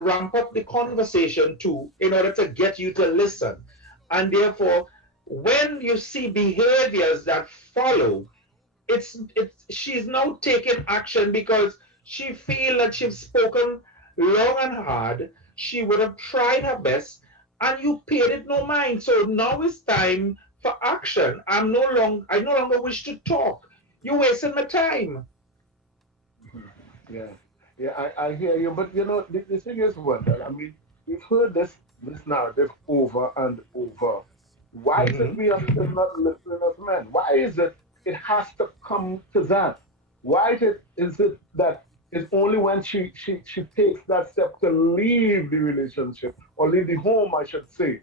ramp up the conversation too in order to get you to listen. And therefore, when you see behaviors that follow, it's she's now taking action because she feel that she's spoken long and hard. She would have tried her best, and you paid it no mind. So now it's time for action. I no longer wish to talk. You're wasting my time. Yeah, yeah, I hear you. But the thing is, Wendell, I mean, we've heard this narrative over and over. Why is it Mm-hmm. we are still not listening as men? Why is it it has to come to that? Why is it that it's only when she takes that step to leave the relationship or leave the home, I should say.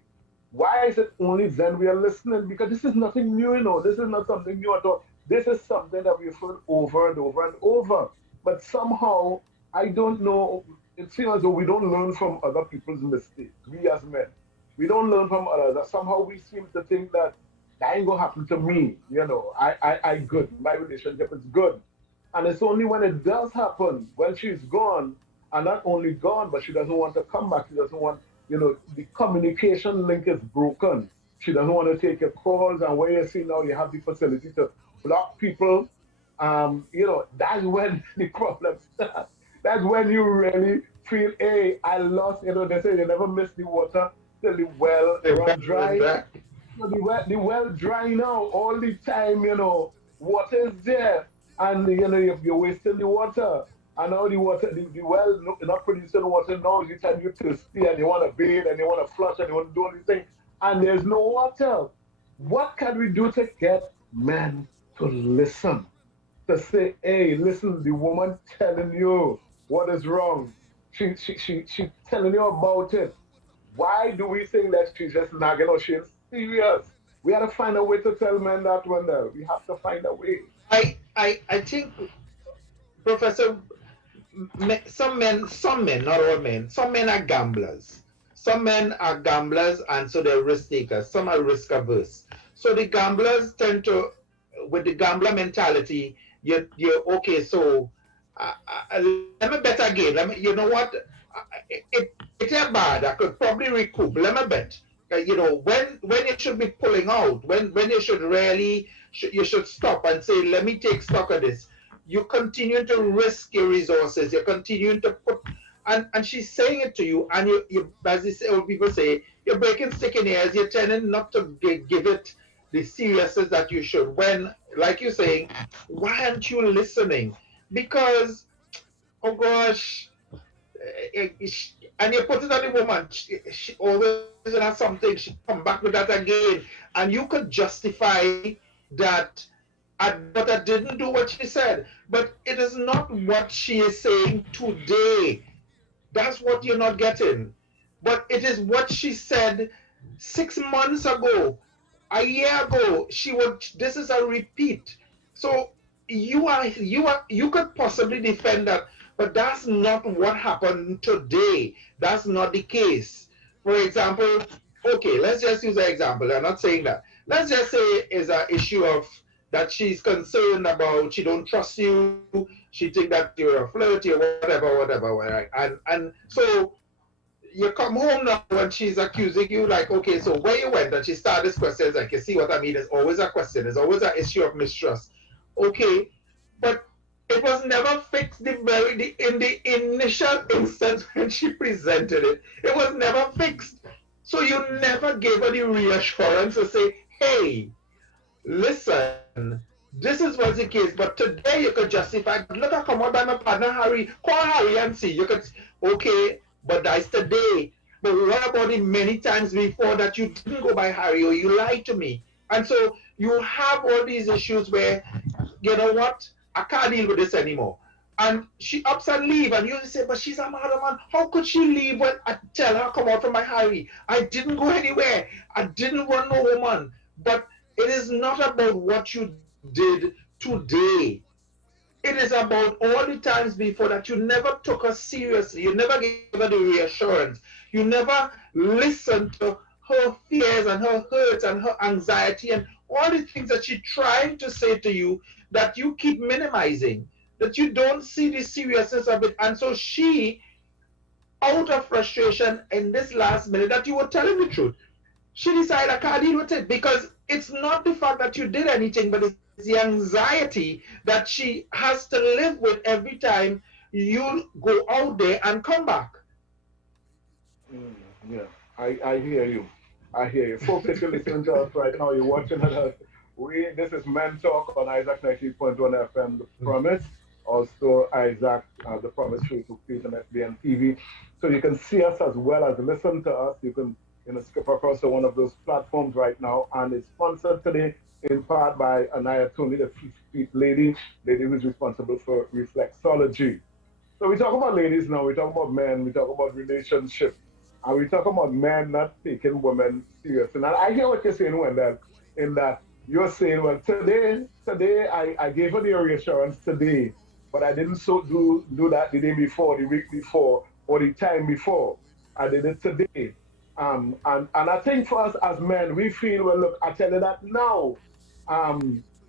Why is it only then we are listening? Because this is nothing new, This is not something new at all. This is something that we've heard over and over and over. But somehow, I don't know, it seems as though we don't learn from other people's mistakes, we as men. We don't learn from others. That somehow we seem to think that that ain't gonna happen to me. I good. My relationship is good. And it's only when it does happen, when she's gone, and not only gone, but she doesn't want to come back. She doesn't want, the communication link is broken. She doesn't want to take your calls. And where you see now, you have the facility to block people. That's when the problem starts. That's when you really feel, hey, I lost. They say you never miss the water till the well The run well is dry. dry. So the well dry now all the time, water is there, and you're wasting the water. And now the water, the well not producing water now. You time you're thirsty and you want to bathe and you want to flush and you want to do all these things, and there's no water. What can we do to get men to listen? To say, hey, listen, the woman telling you what is wrong. She telling you about it. Why do we think that she's just nagging or she's serious? We have to find a way to tell men that, Wendell. We have to find a way. I think, Professor, some men, not all men, some men are gamblers. Some men are gamblers, and so they're risk takers. Some are risk averse. So the gamblers tend to, with the gambler mentality, you're okay. So let me bet again. You know what? It's a bad. I could probably recoup. Let me bet. When you should be pulling out, when you should really, you should stop and say, let me take stock of this. You continue to risk your resources. You're continuing to put, and she's saying it to you, and you as old people say, you're breaking stick in ears. You're tending not to give it the seriousness that you should. When, like you're saying, why aren't you listening? Because, oh gosh, and you put it on the woman. She always has something. She come back with that again, and you could justify that our daughter didn't do what she said, but it is not what she is saying today. That's what you're not getting. But it is what she said 6 months ago, a year ago. She would. This is a repeat. So you could possibly defend that, but that's not what happened today. That's not the case. For example, okay, let's just use an example. I'm not saying that. Let's just say is an issue of that she's concerned about. She don't trust you. She think that you're a flirty or whatever. And so you come home now and she's accusing you like, okay, so where you went? And she started this question, like, you see what I mean? It's always a question. It's always an issue of mistrust. Okay, but it was never fixed in the initial instance when she presented it. It was never fixed. So you never gave her the reassurance to say, hey, listen, this is what's the case, but today you could justify, look, I come out by my partner Harry, call Harry and see. You could, okay, but that's today. But what about the many times before that you didn't go by Harry or you lied to me? And so you have all these issues where you know what? I can't deal with this anymore. And she ups and leave, and you say, but she's a mother man. How could she leave when I tell her come out from my highway? I didn't go anywhere. I didn't want no woman. But it is not about what you did today. It is about all the times before that you never took her seriously. You never gave her the reassurance. You never listened to her fears and her hurts and her anxiety and all the things that she tried to say to you that you keep minimizing, that you don't see the seriousness of it. And so she, out of frustration in this last minute that you were telling the truth, she decided I can't deal with it, because it's not the fact that you did anything, but it's the anxiety that she has to live with every time you go out there and come back. Yeah, I hear you. I hear you. Folks, if you're listening to us right now, you're watching us. This is Men Talk on Isaac 90.1 FM, The Promise. Also, Isaac, The Promise Facebook page and SBN TV. So you can see us as well as listen to us. You can skip across to one of those platforms right now. And it's sponsored today in part by Anaya Tony, the feet lady who's responsible for reflexology. So we talk about ladies now, we talk about men, we talk about relationships, and we talk about men not taking women serious. And I hear what you're saying, Wendell, in that you're saying, well, today I gave her the reassurance today, but I didn't do that the day before, the week before, or the time before. I did it today. And I think for us as men, we feel, well, look, I tell you that now.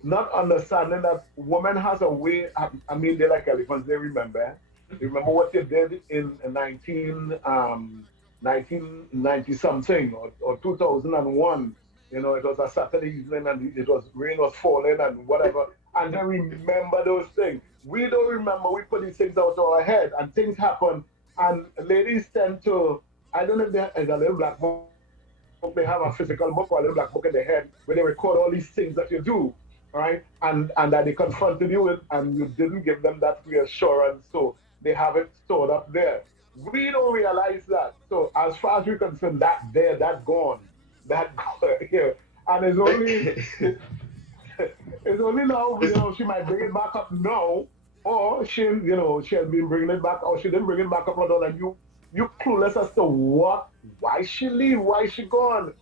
Not understanding that woman has a way, I mean, they're like elephants, they remember. They remember what they did in 1990 something or 2001. It was a Saturday evening and rain was falling and whatever. And they remember those things. We don't remember, we put these things out of our head and things happen. And ladies tend to, I don't know if there's a little black book, they have a physical book or a little black book in their head where they record all these things that you do, right? And that they confronted you with, and you didn't give them that reassurance, so they have it stored up there. We don't realize that. So as far as we're concerned, that gone, here. And it's only now, she might bring it back up now, or she'll been bringing it back, or she didn't bring it back up at all, and you clueless as to why she leave, why she gone.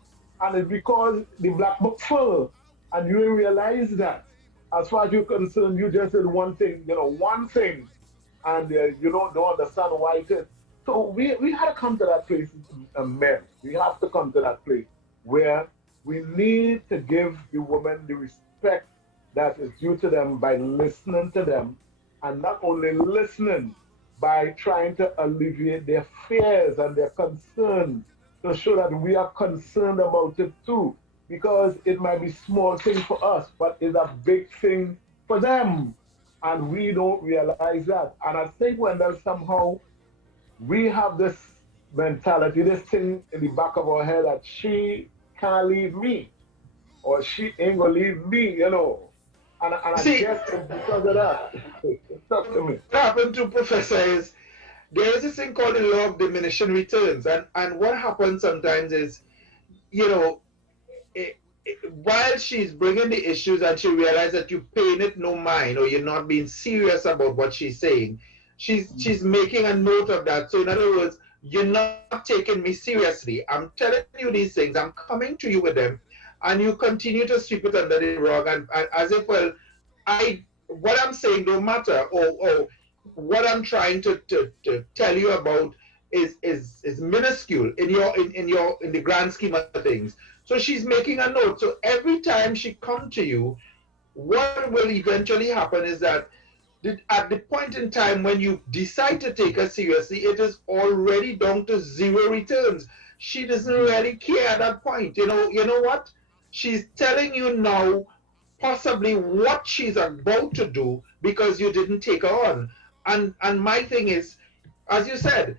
And it's because the black book full. And you didn't realize that. As far as you're concerned, you just did one thing, and you don't understand why it is. So we had to come to that place, men. We have to come to that place where we need to give the women the respect that is due to them by listening to them, and not only listening, by trying to alleviate their fears and their concerns to show that we are concerned about it too. Because it might be small thing for us, but it's a big thing for them. And we don't realize that. And I think Wendell, somehow we have this mentality, this thing in the back of our head that she can't leave me, or she ain't gonna leave me, And I guess it's because of that. Talk to me. What happened to Professor is there is this thing called the law of diminishing returns. And what happens sometimes is, while she's bringing the issues and she realizes that you're paying it no mind or you're not being serious about what she's saying, she's making a note of that. So in other words, you're not taking me seriously. I'm telling you these things. I'm coming to you with them. And you continue to sweep it under the rug and as if, well, what I'm saying don't matter, or what I'm trying to tell you about is minuscule in the grand scheme of things. So she's making a note. So every time she comes to you, what will eventually happen is that at the point in time when you decide to take her seriously, it is already down to zero returns. She doesn't really care at that point. You know what? She's telling you now possibly what she's about to do because you didn't take her on. And my thing is, as you said,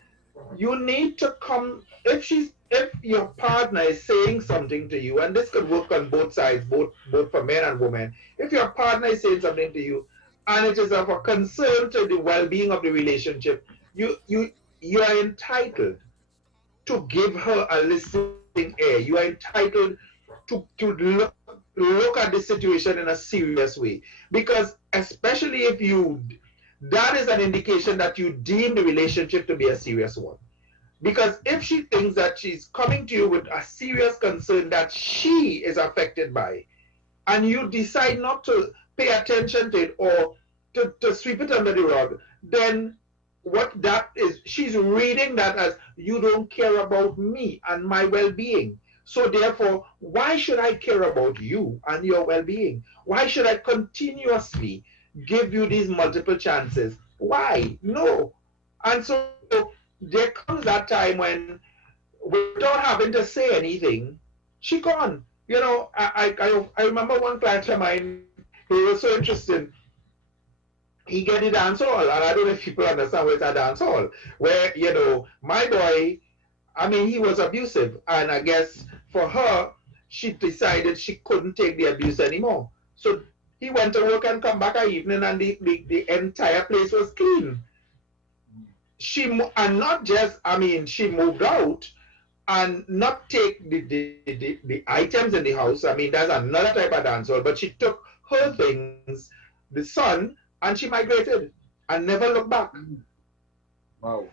you need to come, if your partner is saying something to you, and this could work on both sides, both for men and women, if your partner is saying something to you and it is of a concern to the well-being of the relationship, you are entitled to give her a listening ear. You are entitled to look at this situation in a serious way. Because especially if that is an indication that you deem the relationship to be a serious one. Because if she thinks that she's coming to you with a serious concern that she is affected by, and you decide not to pay attention to it or to sweep it under the rug, then what that is, she's reading that as you don't care about me and my well-being. So therefore, why should I care about you and your well-being? Why should I continuously give you these multiple chances? Why? No. And so there comes that time when, without having to say anything, she gone. You know, I remember one client of mine, he was so interesting. He get the dance hall, and I don't know if people understand what it's a dance hall, where, you know, my boy, I mean, he was abusive, and I guess for her, she decided she couldn't take the abuse anymore. So he went to work and come back at evening, and the entire place was clean. And not just, I mean, she moved out and not take the items in the house. I mean, that's another type of dance hall, but she took her things, the son, and she migrated and never looked back. Wow.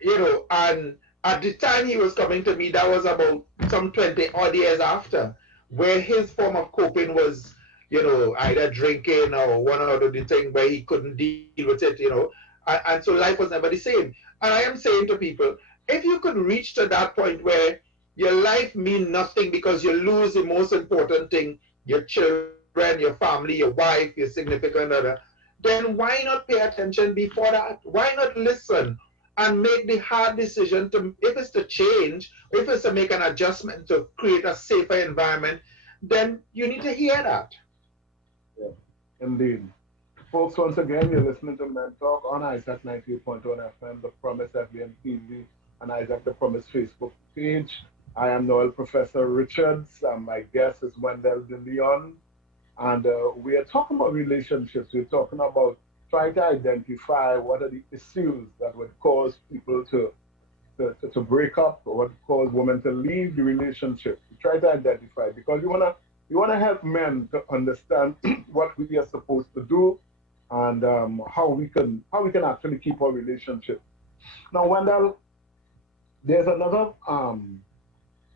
You know, and at the time he was coming to me, that was about some 20 odd years after, where his form of coping was, you know, either drinking or one or the thing where he couldn't deal with it, you know. And so life was never the same. And I am saying to people, if you could reach to that point where your life means nothing because you lose the most important thing, your children, your family, your wife, your significant other, then why not pay attention before that? Why not listen and make the hard decision to, if it's to change, if it's to make an adjustment to create a safer environment, then you need to hear that. Yeah, indeed. Folks, once again, you're listening to Men Talk on Isaac 98.1 FM, The Promise FBM TV, and Isaac The Promise Facebook page. I am Noel Professor Richards. My guest is Wendell De Leon. And we are talking about relationships. We're talking about trying to identify what are the issues that would cause people to break up, or what cause women to leave the relationship. We try to identify, because we wanna help men to understand what we are supposed to do, and how we can actually keep our relationship. Now, Wendell, there's another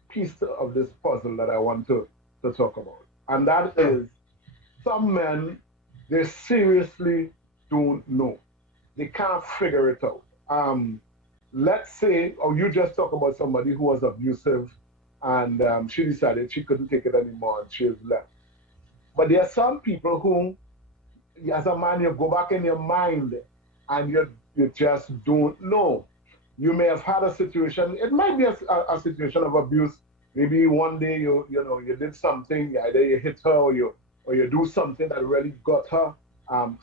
piece of this puzzle that I want to talk about, and that is some men, they seriously don't know. They can't figure it out. Let's say, or you just talk about somebody who was abusive, and she decided she couldn't take it anymore and she has left. But there are some people who, as a man, you go back in your mind and you just don't know. You may have had a situation, it might be a situation of abuse. Maybe one day you did something, either you hit her or you do something that really got her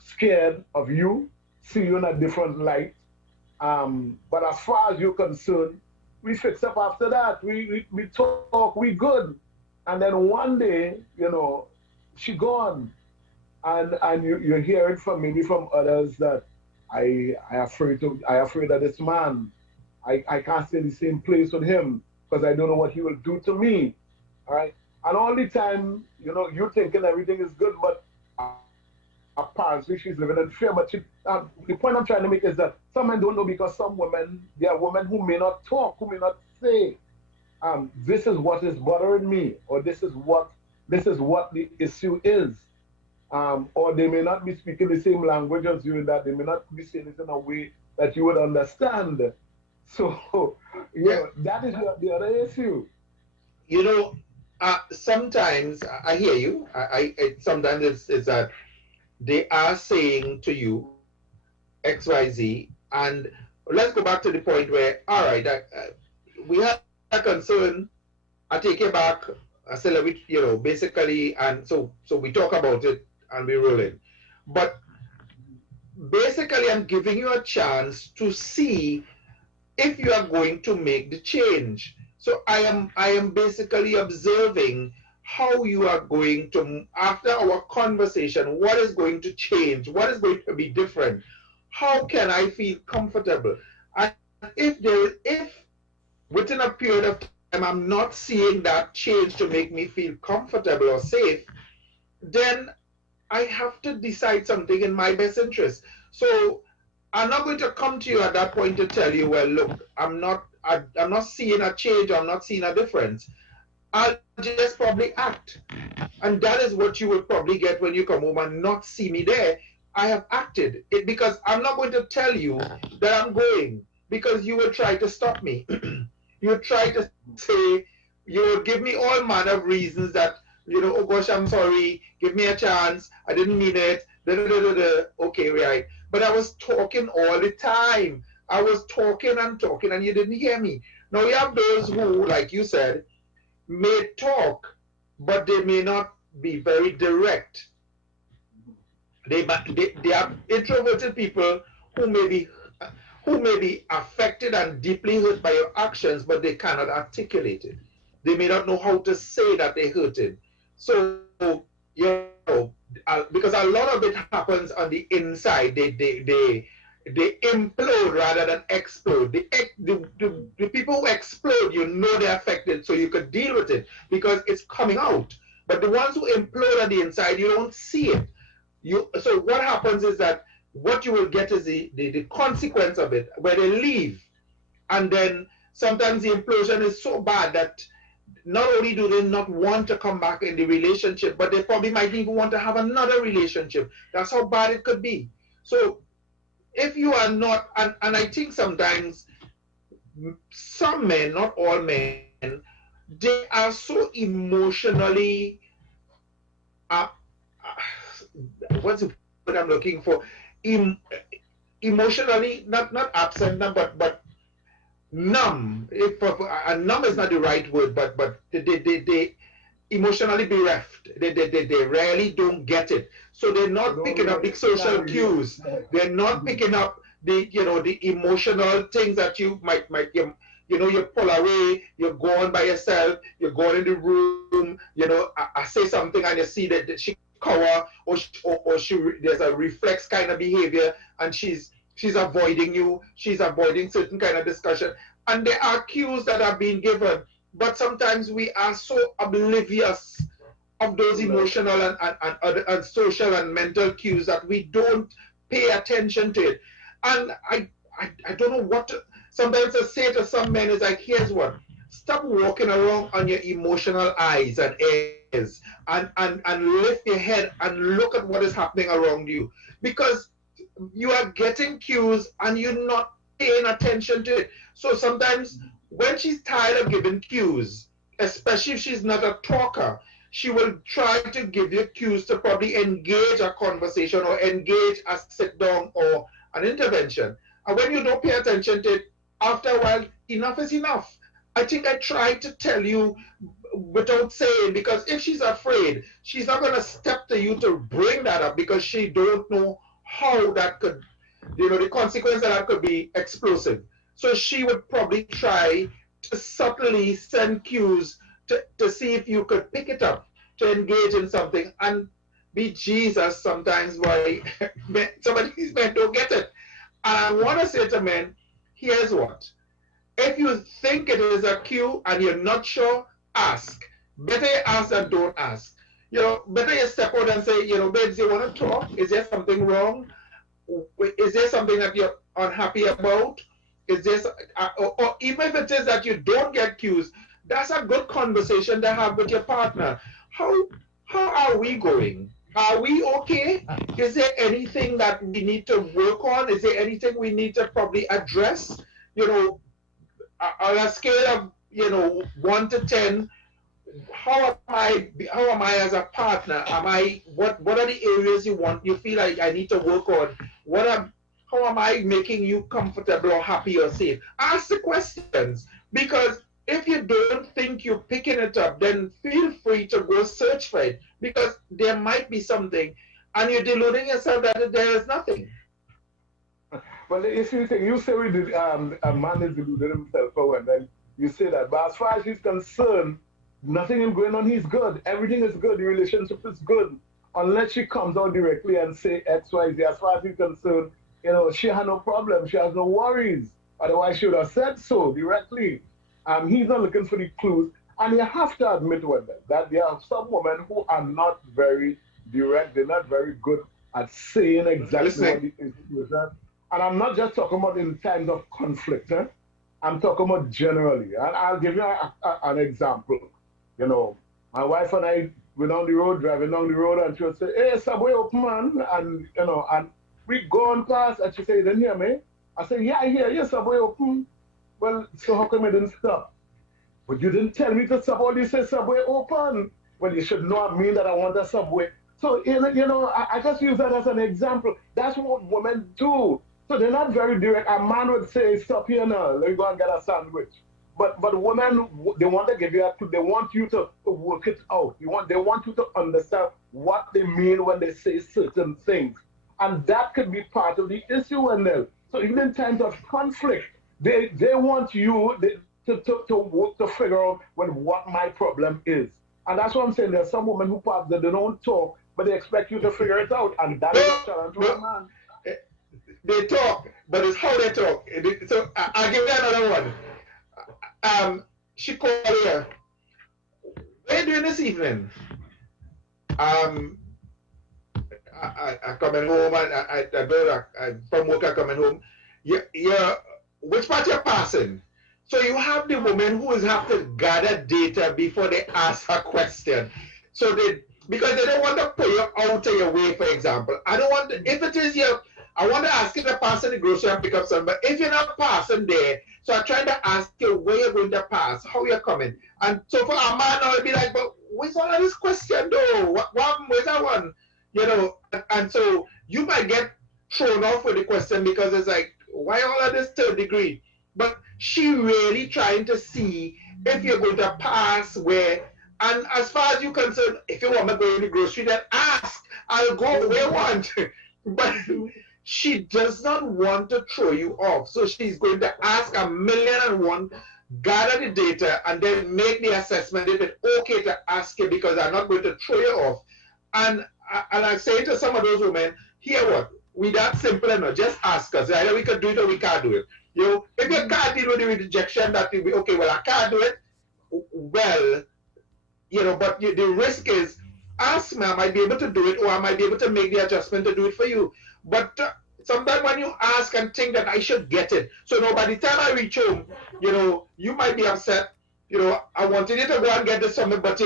scared of you, see you in a different light. But as far as you're concerned, we fix up after that. We talk, we good. And then one day, she gone. And you hear it from maybe from others that I afraid of this man. I can't stay in the same place with him because I don't know what he will do to me. All right. And all the time, you're thinking everything is good, but apparently she's living in fear. But the point I'm trying to make is that some men don't know, because some women, there are women who may not talk, who may not say, this is what is bothering me, or this is what the issue is. Or they may not be speaking the same language as you, in that they may not be saying it in a way that you would understand. So, that is the other issue. Sometimes I hear you. Sometimes it's that they are saying to you XYZ, and let's go back to the point where, all right, we have a concern. I take it back. I still, basically, and so we talk about it and we roll in. But basically, I'm giving you a chance to see if you are going to make the change. So I am basically observing how you are going to, after our conversation, what is going to change, what is going to be different, how can I feel comfortable? And if within a period of time I'm not seeing that change to make me feel comfortable or safe, then I have to decide something in my best interest. So I'm not going to come to you at that point to tell you, well, look, I'm not seeing a change, I'm not seeing a difference. I'll just probably act. And that is what you will probably get when you come home and not see me there. I have acted it because I'm not going to tell you that I'm going because you will try to stop me. You will try to say, you will give me all manner of reasons that, oh gosh, I'm sorry, give me a chance, I didn't mean it, da, da, da, da, da. Okay, right. But I was talking all the time. I was talking and you didn't hear me. Now you have those who, like you said, may talk, but they may not be very direct. They are introverted people who may be affected and deeply hurt by your actions, but they cannot articulate it. They may not know how to say that they're hurted. So, because a lot of it happens on the inside. They implode rather than explode. The people who explode, they're affected, so you could deal with it because it's coming out. But the ones who implode on the inside, you don't see it. So what happens is that what you will get is the consequence of it, where they leave. And then sometimes the implosion is so bad that not only do they not want to come back in the relationship, but they probably might even want to have another relationship. That's how bad it could be. So if you are not, and I think sometimes some men, not all men, they are so emotionally, what's the word I'm looking for? Emotionally, not absent, but numb. Numb is not the right word, but they emotionally bereft. They rarely don't get it. So they're not picking up the social cues. They're not picking up the emotional things that you might you pull away, you're going by yourself, you're going in the room, I say something and you see that she cover or there's a reflex kind of behavior and she's avoiding you, she's avoiding certain kind of discussion. And there are cues that are being given, but sometimes we are so oblivious of those emotional and social and mental cues that we don't pay attention to it. And I don't know what to, sometimes I say to some men is like, here's what, stop walking around on your emotional eyes and ears and lift your head and look at what is happening around you, because you are getting cues and you're not paying attention to it. So sometimes when she's tired of giving cues, especially if she's not a talker, she will try to give you cues to probably engage a conversation or engage a sit down or an intervention. And when you don't pay attention to it, after a while, enough is enough. I think I tried to tell you without saying, because if she's afraid, she's not going to step to you to bring that up because she don't know how that could, the consequence of that could be explosive. So she would probably try to subtly send cues to see if you could pick it up, to engage in something. And be Jesus sometimes why some of these men don't get it. And I want to say to men, here's what. If you think it is a cue and you're not sure, ask. Better you ask than don't ask. Better you step out and say, babes, you want to talk? Is there something wrong? Is there something that you're unhappy about? Is this, or even if it is that you don't get cues, that's a good conversation to have with your partner. How are we going? Are we okay? Is there anything that we need to work on? Is there anything we need to probably address? On a scale of 1 to 10, how am I as a partner? What are the areas you feel like I need to work on? How am I making you comfortable or happy or safe? Ask the questions, because if you don't think you're picking it up, then feel free to go search for it, because there might be something and you're deluding yourself that there is nothing. Well, if you think, you say we did, a man is deluding himself for, and then you say that, but as far as he's concerned, nothing is going on, he's good, everything is good, the relationship is good, unless she comes out directly and say X, Y, Z. As far as he's concerned, she has no problem, she has no worries, otherwise she would have said so directly. He's not looking for the clues, and you have to admit, Wendell, that there are some women who are not very direct. They're not very good at saying exactly what Listening. the issue is. And I'm not just talking about in times of conflict. I'm talking about generally. And I'll give you an example. You know, my wife and I were down the road, driving down the road, and she would say, "Hey, subway open, man." And, you know, and we go on past, and she said, "You didn't hear me?" I said, "Yeah, I hear you, subway open." "Well, so how come you didn't stop?" "But you didn't tell me to stop. All you say subway open." "Well, you should know I mean that I want a subway." So, I just use that as an example. That's what women do. So they're not very direct. A man would say, "Stop here now, let me go and get a sandwich." But women, they want to give you they want you to work it out. They want you to understand what they mean when they say certain things. And that could be part of the issue, Wendell. So even in times of conflict, they want you to work to figure out what my problem is. And that's what I'm saying. There's some women who they don't talk, but they expect you to figure it out. And that is a challenge for a man. They talk, but it's how they talk. So I'll give you another one. She called here. "What are you doing this evening?" I coming home, and I from work I coming home. Which part you're passing? So you have the women who have to gather data before they ask a question. So because they don't want to put you out of your way, for example. I don't want if it is your I want to ask you to pass in the grocery and pick up some, but if you're not passing there, so I'm trying to ask you where you're going to pass, how you're coming. And so for a man, I'll be like, "But where's all of this question though? Where's that one?" You know, and so you might get thrown off with the question because it's like, why all of this third degree? But she really trying to see if you're going to pass where, and as far as you're concerned, if you want to go in the grocery, then ask. I'll go where you want. But she does not want to throw you off. So she's going to ask 1,000,001, gather the data, and then make the assessment if it's okay to ask you because I'm not going to throw you off. And I say to some of those women, "Here what? We that simple enough. Just ask us. Either we can do it or we can't do it. If you can't deal with the rejection, that will be okay. Well, I can't do it. Well, but the risk is, ask me, I might be able to do it, or I might be able to make the adjustment to do it for you. But sometimes when you ask and think that I should get it, so by the time I reach home, you might be upset. I wanted you to go and get the summit, but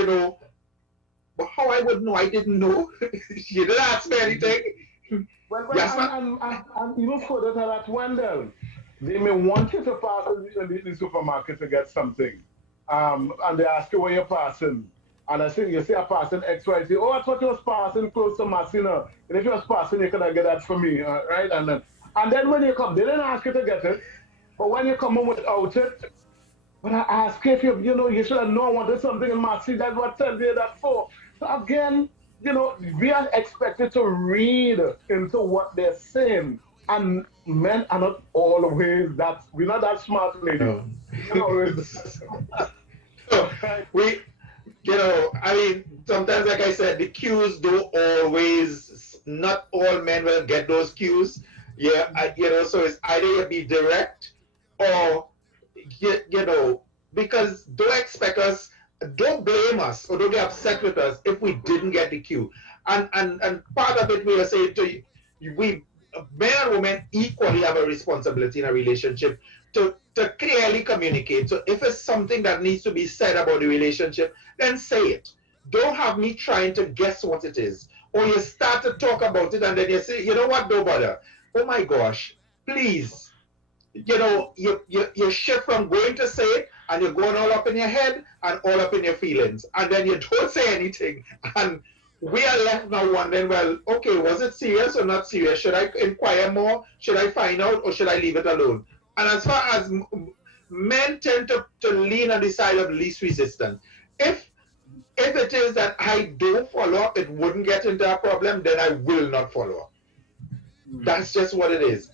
but how I would know? I didn't know. You didn't ask me anything. Well, yes, and even further to that, Wendell, they may want you to pass in the supermarket to get something, and they ask you where you're passing. And I think you say I'm passing X, Y, Z. "Oh, I thought you was passing close to Massina. And if you was passing, you could get that for me, right?" And then when you come, they didn't ask you to get it. But when you come home without it, but I ask if you should have known I wanted something in Massina. That's what tells you that for. So again, we are expected to read into what they're saying. And men are not always we're not that smart, ladies. No. I mean, sometimes, like I said, the cues don't always, not all men will get those cues. Yeah, so it's either you be direct or, because don't expect us, don't blame us or don't get upset with us if we didn't get the cue. And part of it, we will say to you, men and women equally have a responsibility in a relationship to clearly communicate. So if it's something that needs to be said about the relationship, then say it. Don't have me trying to guess what it is. Or you start to talk about it and then you say, "You know what, don't bother. Oh my gosh, please." You shift from going to say it and you're going all up in your head and all up in your feelings. And then you don't say anything. And we are left now wondering, well, okay, was it serious or not serious? Should I inquire more? Should I find out, or should I leave it alone? And as far as men tend to lean on the side of least resistance. If it is that I don't follow up, it wouldn't get into a problem, then I will not follow up. That's just what it is.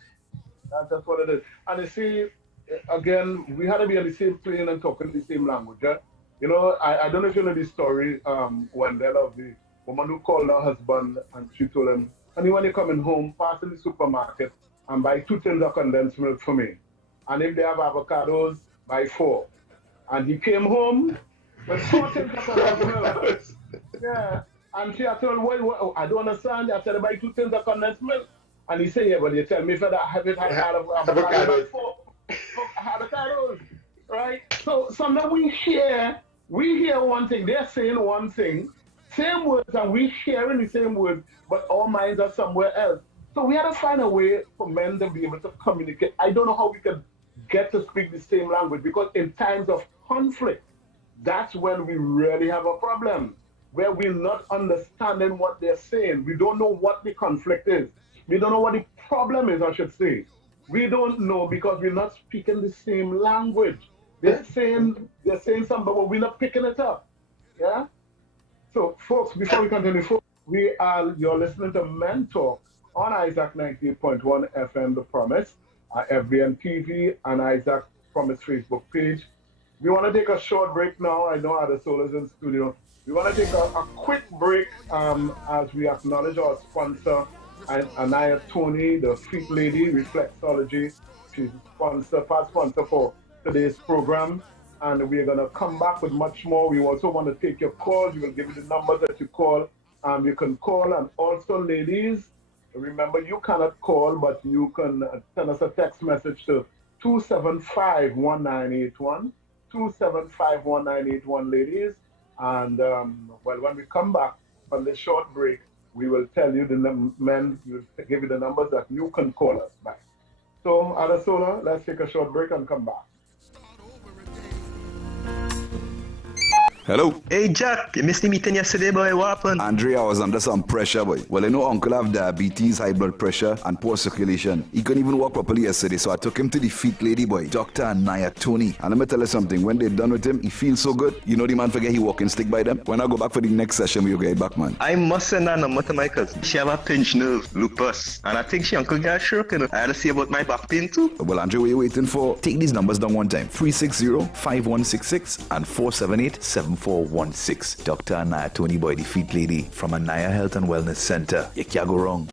That's just what it is. And you see, again, we had to be on the same plane and talking the same language. I don't know if you know the story, Wendell, of the woman who called her husband and she told him, "Honey, when you're coming home, pass in the supermarket and buy 2 tins of condensed milk for me. And if they have avocados, buy 4. And he came home with 4 tins of condensed milk. Yeah. And she had told, what, I don't understand. I said, buy 2 tins of condensed milk. And he said, yeah, but you tell me if I have it had avocado by 4 avocados, right? So sometimes we hear one thing, they're saying one thing, same words, and we hearing the same words, but our minds are somewhere else. So we had to find a way for men to be able to communicate. I don't know how we can get to speak the same language, because in times of conflict, that's when we really have a problem, where we're not understanding what they're saying. We don't know what the conflict is. We don't know what the problem is, I should say. We don't know because we're not speaking the same language. They're saying something, but we're not picking it up. Yeah? So, folks, before we continue, you're listening to Men Talk on Isaac 98.1 FM, The Promise, FBN TV, and Isaac Promise Facebook page. We want to take a short break now. I know Adesola's in studio. We want to take a quick break as we acknowledge our sponsor, Anaya Tony, the Feet Lady, Reflexology. She's past sponsor for today's program. And we're going to come back with much more. We also want to take your calls. We will give you the numbers that you call. You can call. And also, ladies, remember, you cannot call, but you can send us a text message to 275-1981. 275-1981, ladies. And, well, when we come back from this short break, we will tell you we'll give you the numbers that you can call us back. So, Adesola, let's take a short break and come back. Hello. Hey Jack, you missed the meeting yesterday, boy. What happened? Andrea was under some pressure, boy. Well, you know, Uncle have diabetes, high blood pressure, and poor circulation. He couldn't even walk properly yesterday, so I took him to the Feet Lady, boy, Dr. Anaya Tony. And let me tell you something, when they're done with him, he feels so good. You know the man forget he walking stick by them. When I go back for the next session, we'll get back, man. I must send that number to my cousin. She have a pinched nerve, lupus. And I think she uncle got a stroke, you know. I had to see about my back pain too. Well, Andrea, what are you waiting for? Take these numbers down one time. 360-5166 and 478-7416. Dr. Anaya Tony, boy, the Feet Lady from Anaya Health and Wellness Center. You can't go wrong.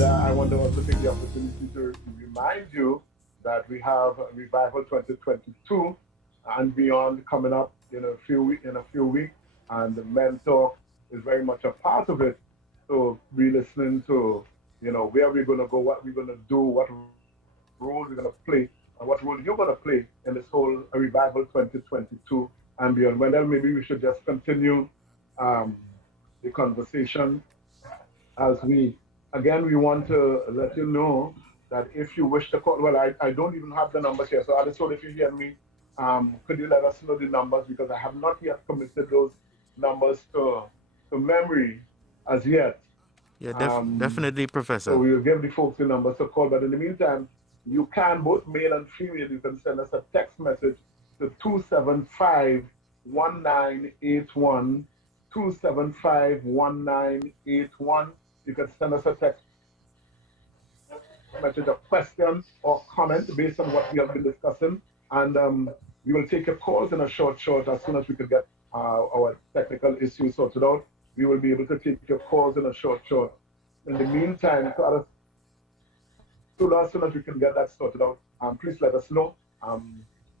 I want to also take the opportunity to remind you that we have Revival 2022 and beyond coming up in a few weeks, and the Men Talk is very much a part of it. So be listening to, where we're going to go, what we're going to do, what role we're going to play, and what role you're going to play in this whole Revival 2022 and beyond. Wendell, maybe we should just continue the conversation as we want to let you know that if you wish to call, well, I don't even have the numbers here, so Adesola, if you hear me, could you let us know the numbers, because I have not yet committed those numbers to memory as yet. Yeah, definitely, Professor. So we will give the folks the numbers to call, but in the meantime, you can, both male and female, you can send us a text message to 275-1981, 275-1981. You can send us a text message, a question or comment based on what we have been discussing, and we will take your calls in a short. As soon as we can get our technical issues sorted out, we will be able to take your calls in a short. In the meantime, as soon as we can get that sorted out, please let us know.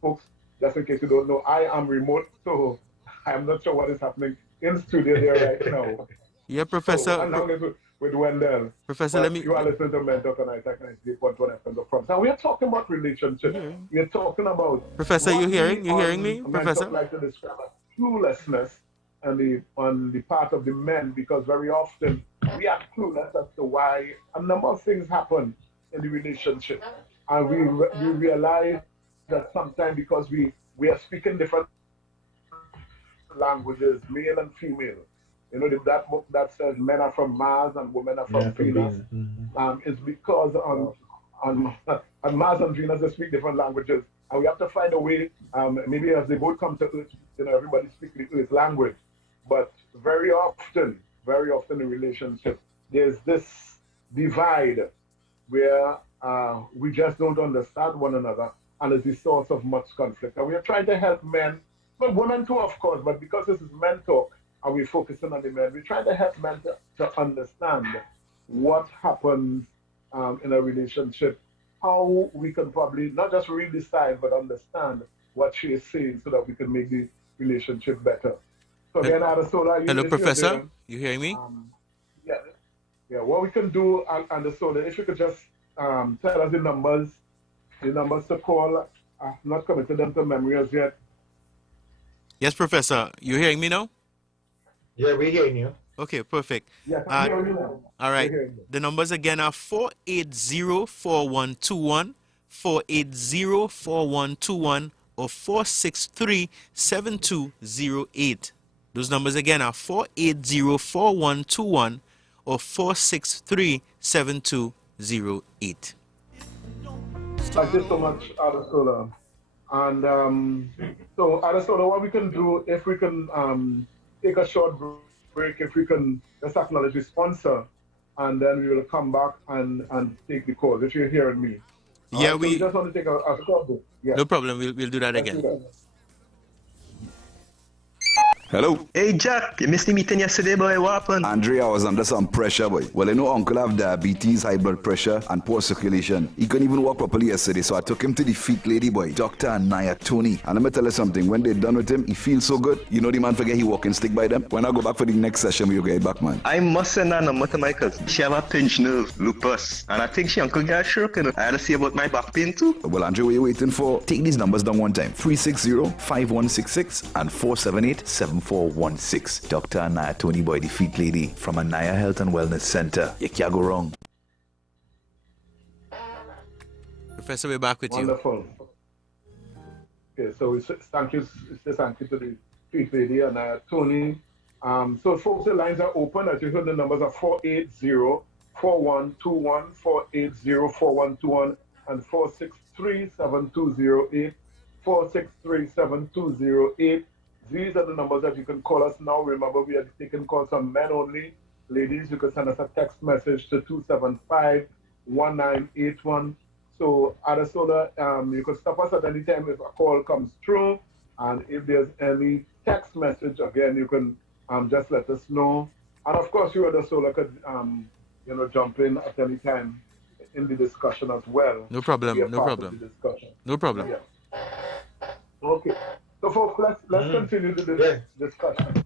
Folks, just in case you don't know, I am remote, so I'm not sure what is happening in studio there right now. Yeah, Professor. So, with Wendell. Professor, You are listening to Men Talk on Isaac 98.1 FM. Now we are talking about relationships. We are talking about. Professor, you hearing me, Professor? Men Talk like to describe cluelessness on the part of the men, because very often we are clueless as to why a number of things happen in the relationship, and we realize that sometimes because we are speaking different languages, male and female. That book that says men are from Mars and women are from Venus, is because on Mars and Venus they speak different languages, and we have to find a way, maybe as they both come to Earth, everybody speaks the Earth language, but very often in relationship, there's this divide where we just don't understand one another, and it's the source of much conflict. And we are trying to help men, but women too, of course, but because this is Men Talk, and we're focusing on the men, we're trying to help men to understand what happens in a relationship, how we can probably not just read the signs, but understand what she is saying so that we can make the relationship better. So again, Adesola, Hello, if Professor. you're there, You hearing me? yeah, yeah. What we can do, Adesola, if you could just tell us the numbers to call. I've not committed them to memory as yet. Yes, Professor. You hearing me now? Yeah, we're hearing you. Okay, perfect. Yes, I'm hearing you now. All right. We're hearing you. The numbers again are 480-4121, 480-4121, or 463-7208. Those numbers again are 480-4121 or 463-7208. Thank you so much, Adesola. And so, Adesola, what we can do, if we can take a short break, if we can just acknowledge the sponsor, and then we will come back and take the call, if you're hearing me. Yeah, so we just want to take a short break. Yeah. No problem. We'll do that Let's again. do that. Hello? Hey, Jack, you missed the meeting yesterday, boy. What happened? Andrea was under some pressure, boy. Well, I know Uncle have diabetes, high blood pressure, and poor circulation. He couldn't even walk properly yesterday, so I took him to the feet lady, boy, Dr. Naya Tony. And let me tell you something, when they're done with him, he feels so good. You know the man forget he walking stick by them? When I go back for the next session, we'll get back, man. I must send that number to my cousin. She have a pinched nerve, lupus. And I think she uncle got a stroke, you know. I had to see about my back pain too. Well, Andrea, what are you waiting for? Take these numbers down one time. 360-5166 and 478-7416. Dr. Anaya Tony Boy, the feet lady from Anaya Health and Wellness Center. You can't go wrong. Professor, we're back with Wonderful. Okay, so thank you to the feet lady and Tony. So folks, the lines are open. As you heard, the numbers are 480-4121, 480-4121, and 463-7208, 463-7208. These are the numbers that you can call us now. Remember, we are taking calls from men only. Ladies, you can send us a text message to 275-1981. So, Adesola, you can stop us at any time if a call comes through. And if there's any text message, again, you can just let us know. And of course, you, Adesola, could jump in at any time in the discussion as well. No problem. No problem. No problem. Yeah. Okay. So, folks, let's continue the discussion.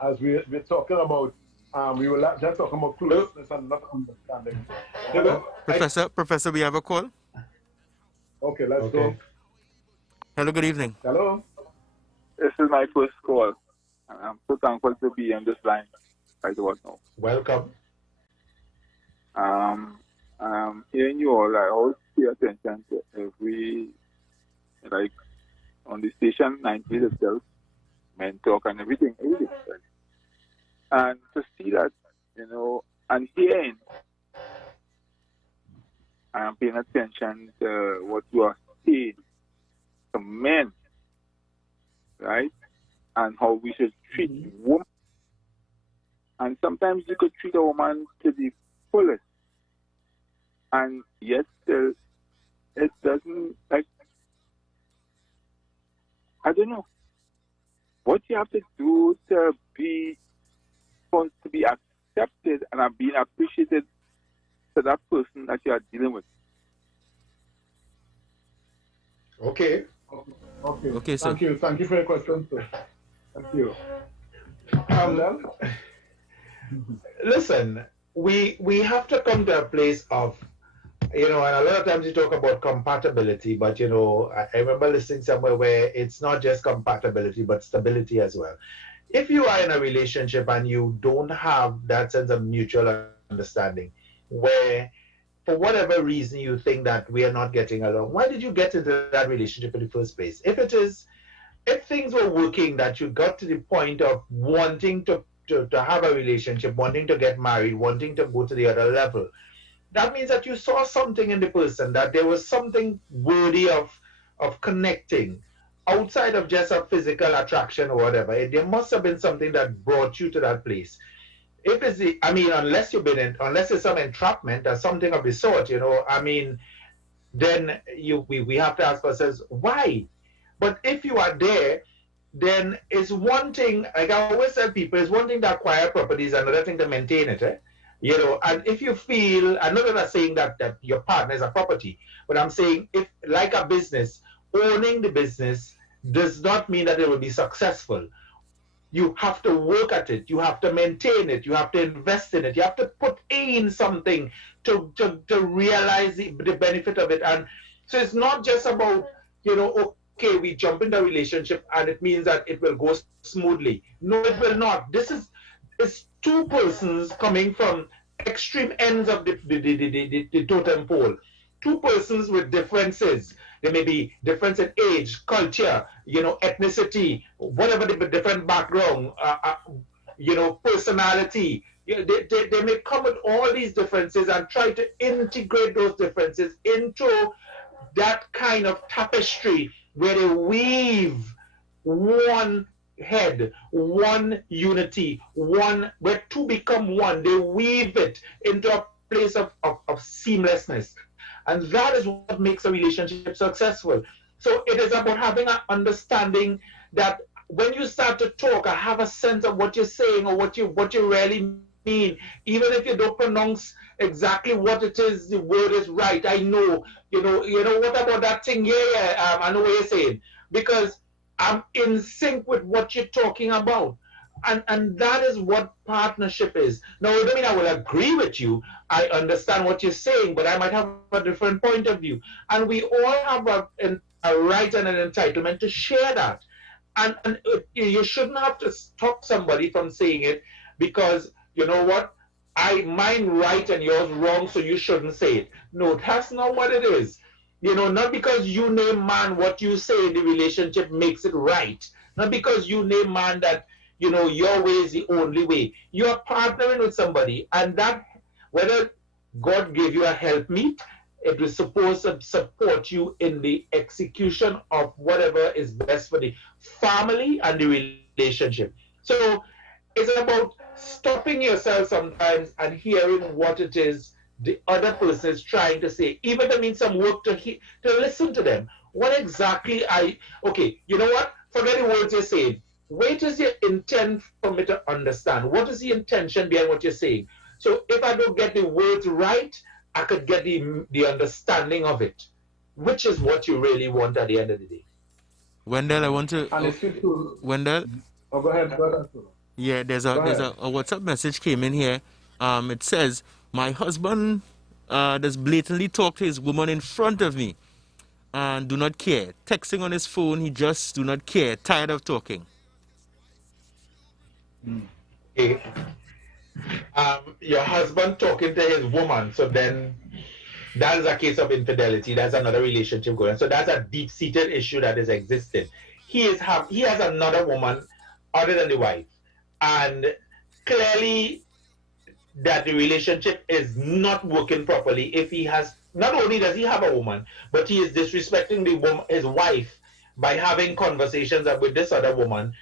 As we're talking about, we were just talking about closeness and not understanding. Professor, we have a call. Okay, let's go. Hello, good evening. Hello. This is my first call, and I'm so thankful to be on this line right about now. Welcome. Hearing you all, I always pay attention to every, on the station, 90 itself, men talk and everything. Right? And to see that, and hearing, I am paying attention to what you are saying to men, right? And how we should treat women. And sometimes you could treat a woman to the fullest. And yet still, it doesn't, I don't know. What you have to do to be accepted and being appreciated to that person that you are dealing with. Okay. Okay, sir. Thank you for your question, sir. Thank you. Listen, we have to come to a place of, and a lot of times you talk about compatibility, but I remember listening somewhere where it's not just compatibility, but stability as well. If you are in a relationship and you don't have that sense of mutual understanding, where for whatever reason you think that we are not getting along, why did you get into that relationship in the first place? If things were working, that you got to the point of wanting to have a relationship, wanting to get married, wanting to go to the other level, that means that you saw something in the person, that there was something worthy of connecting outside of just a physical attraction or whatever. There must have been something that brought you to that place. If it's unless it's some entrapment or something of the sort, then we have to ask ourselves why. But if you are there, then it's one thing, like I always tell people, it's one thing to acquire properties, another thing to maintain it. And if you feel, I'm not saying that your partner is a property, but I'm saying if, like a business, owning the business does not mean that it will be successful. You have to work at it. You have to maintain it. You have to invest in it. You have to put in something to realize the benefit of it. And so it's not just about, okay, we jump into a relationship and it means that it will go smoothly. No, it will not. It's two persons coming from extreme ends of the totem pole. Two persons with differences. There may be difference in age, culture, ethnicity, whatever the different background, personality. They may come with all these differences and try to integrate those differences into that kind of tapestry where they weave one head, one unity, where two become one. They weave it into a place of seamlessness. And that is what makes a relationship successful. So it is about having an understanding that when you start to talk, I have a sense of what you're saying or what you really mean. Even if you don't pronounce exactly what it is, the word is right. I know, what about that thing? Yeah, I know what you're saying. Because I'm in sync with what you're talking about. And that is what partnership is. Now, it doesn't mean I will agree with you. I understand what you're saying, but I might have a different point of view. And we all have a right and an entitlement to share that. And you shouldn't have to stop somebody from saying it because, you know what, mine right and yours wrong, so you shouldn't say it. No, that's not what it is. Not because you name man what you say in the relationship makes it right. Not because you name man that, your way is the only way. You're partnering with somebody, and that, whether God gave you a helpmeet, it was supposed to support you in the execution of whatever is best for the family and the relationship. So it's about stopping yourself sometimes and hearing what it is the other person is trying to say, even if it means some work to listen to them. What exactly okay, you know what? Forget the words you're saying. Wait is your intent for me to understand. What is the intention behind what you're saying? So if I don't get the words right, I could get the understanding of it, which is what you really want at the end of the day. Wendell, I want to. Wendell. Oh, go ahead. Yeah, there's a WhatsApp message came in here. It says, my husband does blatantly talk to his woman in front of me and do not care. Texting on his phone, he just do not care. Tired of talking. Okay. Your husband talking to his woman, so then that is a case of infidelity. That's another relationship going on. So that's a deep-seated issue that is existing. He has another woman other than the wife, and clearly that the relationship is not working properly. If he has, not only does he have a woman, but he is disrespecting his wife by having conversations with this other woman.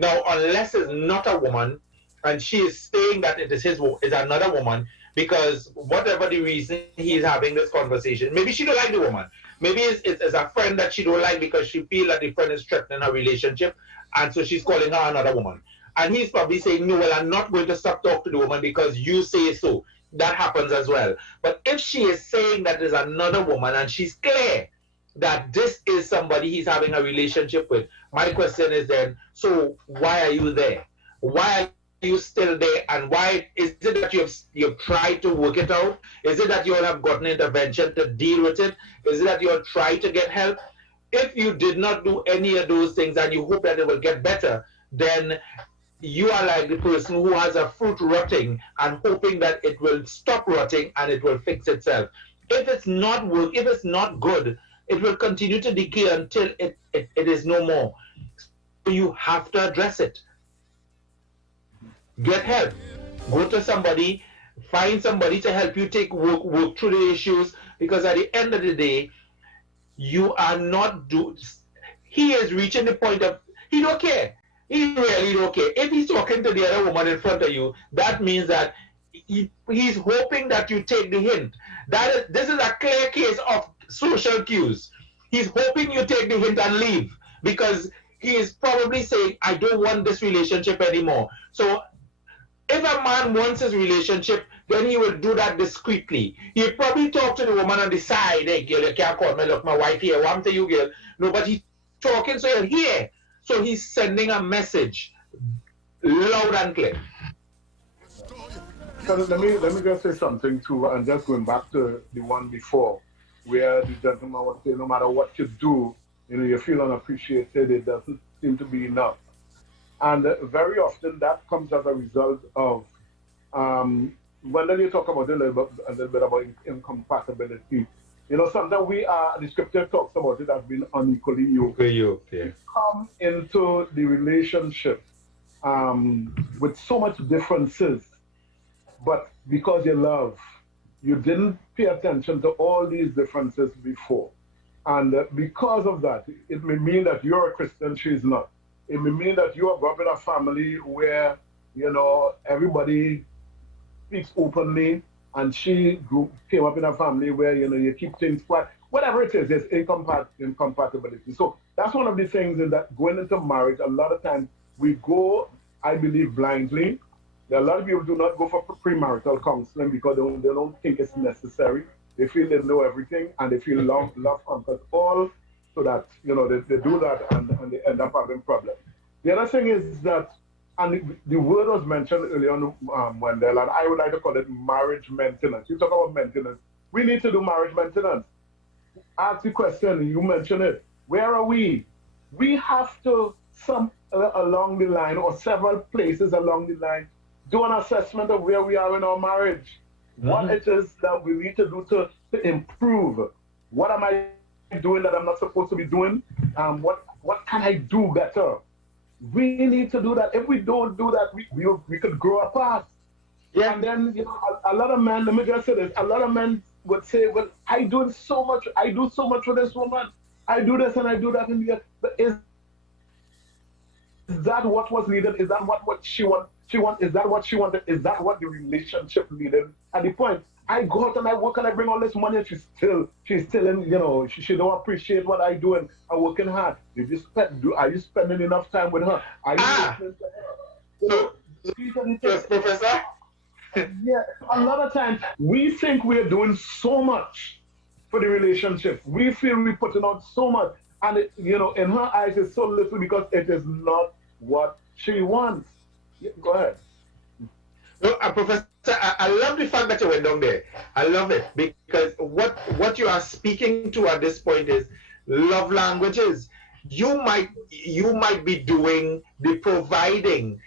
Now, unless it's not a woman, and she is saying that it is another woman, because whatever the reason he's having this conversation, maybe she don't like the woman. Maybe it's a friend that she don't like because she feels that the friend is threatening her relationship, and so she's calling her another woman. And he's probably saying, no, well, I'm not going to stop talking to the woman because you say so. That happens as well. But if she is saying that there's another woman and she's clear that this is somebody he's having a relationship with, my question is then, so why are you there? Why are you still there? And why is it that you've tried to work it out? Is it that you all have gotten intervention to deal with it? Is it that you all tried to get help? If you did not do any of those things and you hope that it will get better, then you are like the person who has a fruit rotting and hoping that it will stop rotting and it will fix itself. If it's not good, it will continue to decay until it is no more. So you have to address it. Get help. Go to somebody, find somebody to help you work through the issues, because at the end of the day, you are not he is reaching the point of he don't care. He really don't care. If he's talking to the other woman in front of you, that means that he's hoping that you take the hint. This is a clear case of social cues. He's hoping you take the hint and leave, because he is probably saying, I don't want this relationship anymore. So if a man wants his relationship then he will do that discreetly. He'll probably talk to the woman on the side, hey, girl, you can't call me, look, my wife here, what to you, girl? No, but he's talking so you'll hear. So he's sending a message loud and clear. So let me just say something too, and just going back to the one before, where the gentleman was saying, no matter what you do, you feel unappreciated, it doesn't seem to be enough. And very often that comes as a result of, when you talk about a little bit about incompatibility, sometimes the scripture talks about it as being unequally yoked. You come into the relationship with so much differences, but because you love, you didn't pay attention to all these differences before. And because of that, it may mean that you're a Christian, she's not. It may mean that you are brought up in a family where, everybody speaks openly, and she came up in a family where, you keep things quiet. Whatever it is, there's incompatibility. So that's one of the things in that going into marriage, a lot of times we go, I believe, blindly. A lot of people do not go for premarital counseling because they don't think it's necessary. They feel they know everything, and they feel love conquers all, so that they do that and they end up having problems. The other thing is that, and the word was mentioned earlier on, Wendell, and I would like to call it marriage maintenance. You talk about maintenance. We need to do marriage maintenance. Ask the question, you mentioned it. Where are we? We have to, along the line, or several places along the line, do an assessment of where we are in our marriage. What it is that we need to do to improve. What am I doing that I'm not supposed to be doing? What can I do better? We need to do that. If we don't do that, we could grow apart. Yeah. And then a lot of men, let me just say this, a lot of men would say, well, I do so much for this woman. I do this and I do that. But is that what was needed? Is that what she wants? Is that what she wanted? Is that what the relationship needed? At the point, I go out and I work and I bring all this money, and she's still in, she don't appreciate what I do and I'm working hard. Are you spending enough time with her? Are you listening to her? Professor? Yeah, a lot of times we think we're doing so much for the relationship. We feel we're putting out so much, and in her eyes it's so little because it is not what she wants. Go ahead. No, Professor, I love the fact that you went down there. I love it because what you are speaking to at this point is love languages. You might be doing the providing,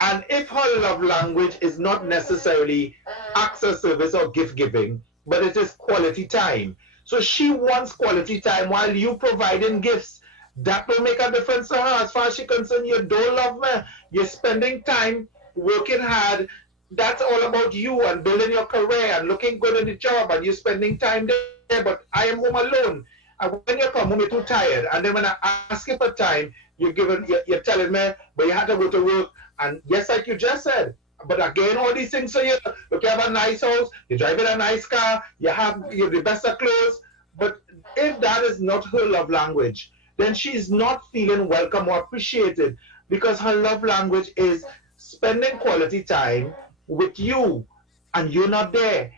and if her love language is not necessarily acts of service or gift giving, but it is quality time. So she wants quality time while you providing gifts. That will make a difference to her. As far as she's concerned, you don't love me. You're spending time working hard. That's all about you and building your career and looking good in the job, and you're spending time there. But I am home alone. And when you come home, you're too tired. And then when I ask you for time, you're telling me, but you had to go to work. And yes, like you just said, but again, all these things. So you have a nice house, you're driving a nice car, you have the best of clothes. But if that is not her love language, then she's not feeling welcome or appreciated, because her love language is spending quality time with you and you're not there.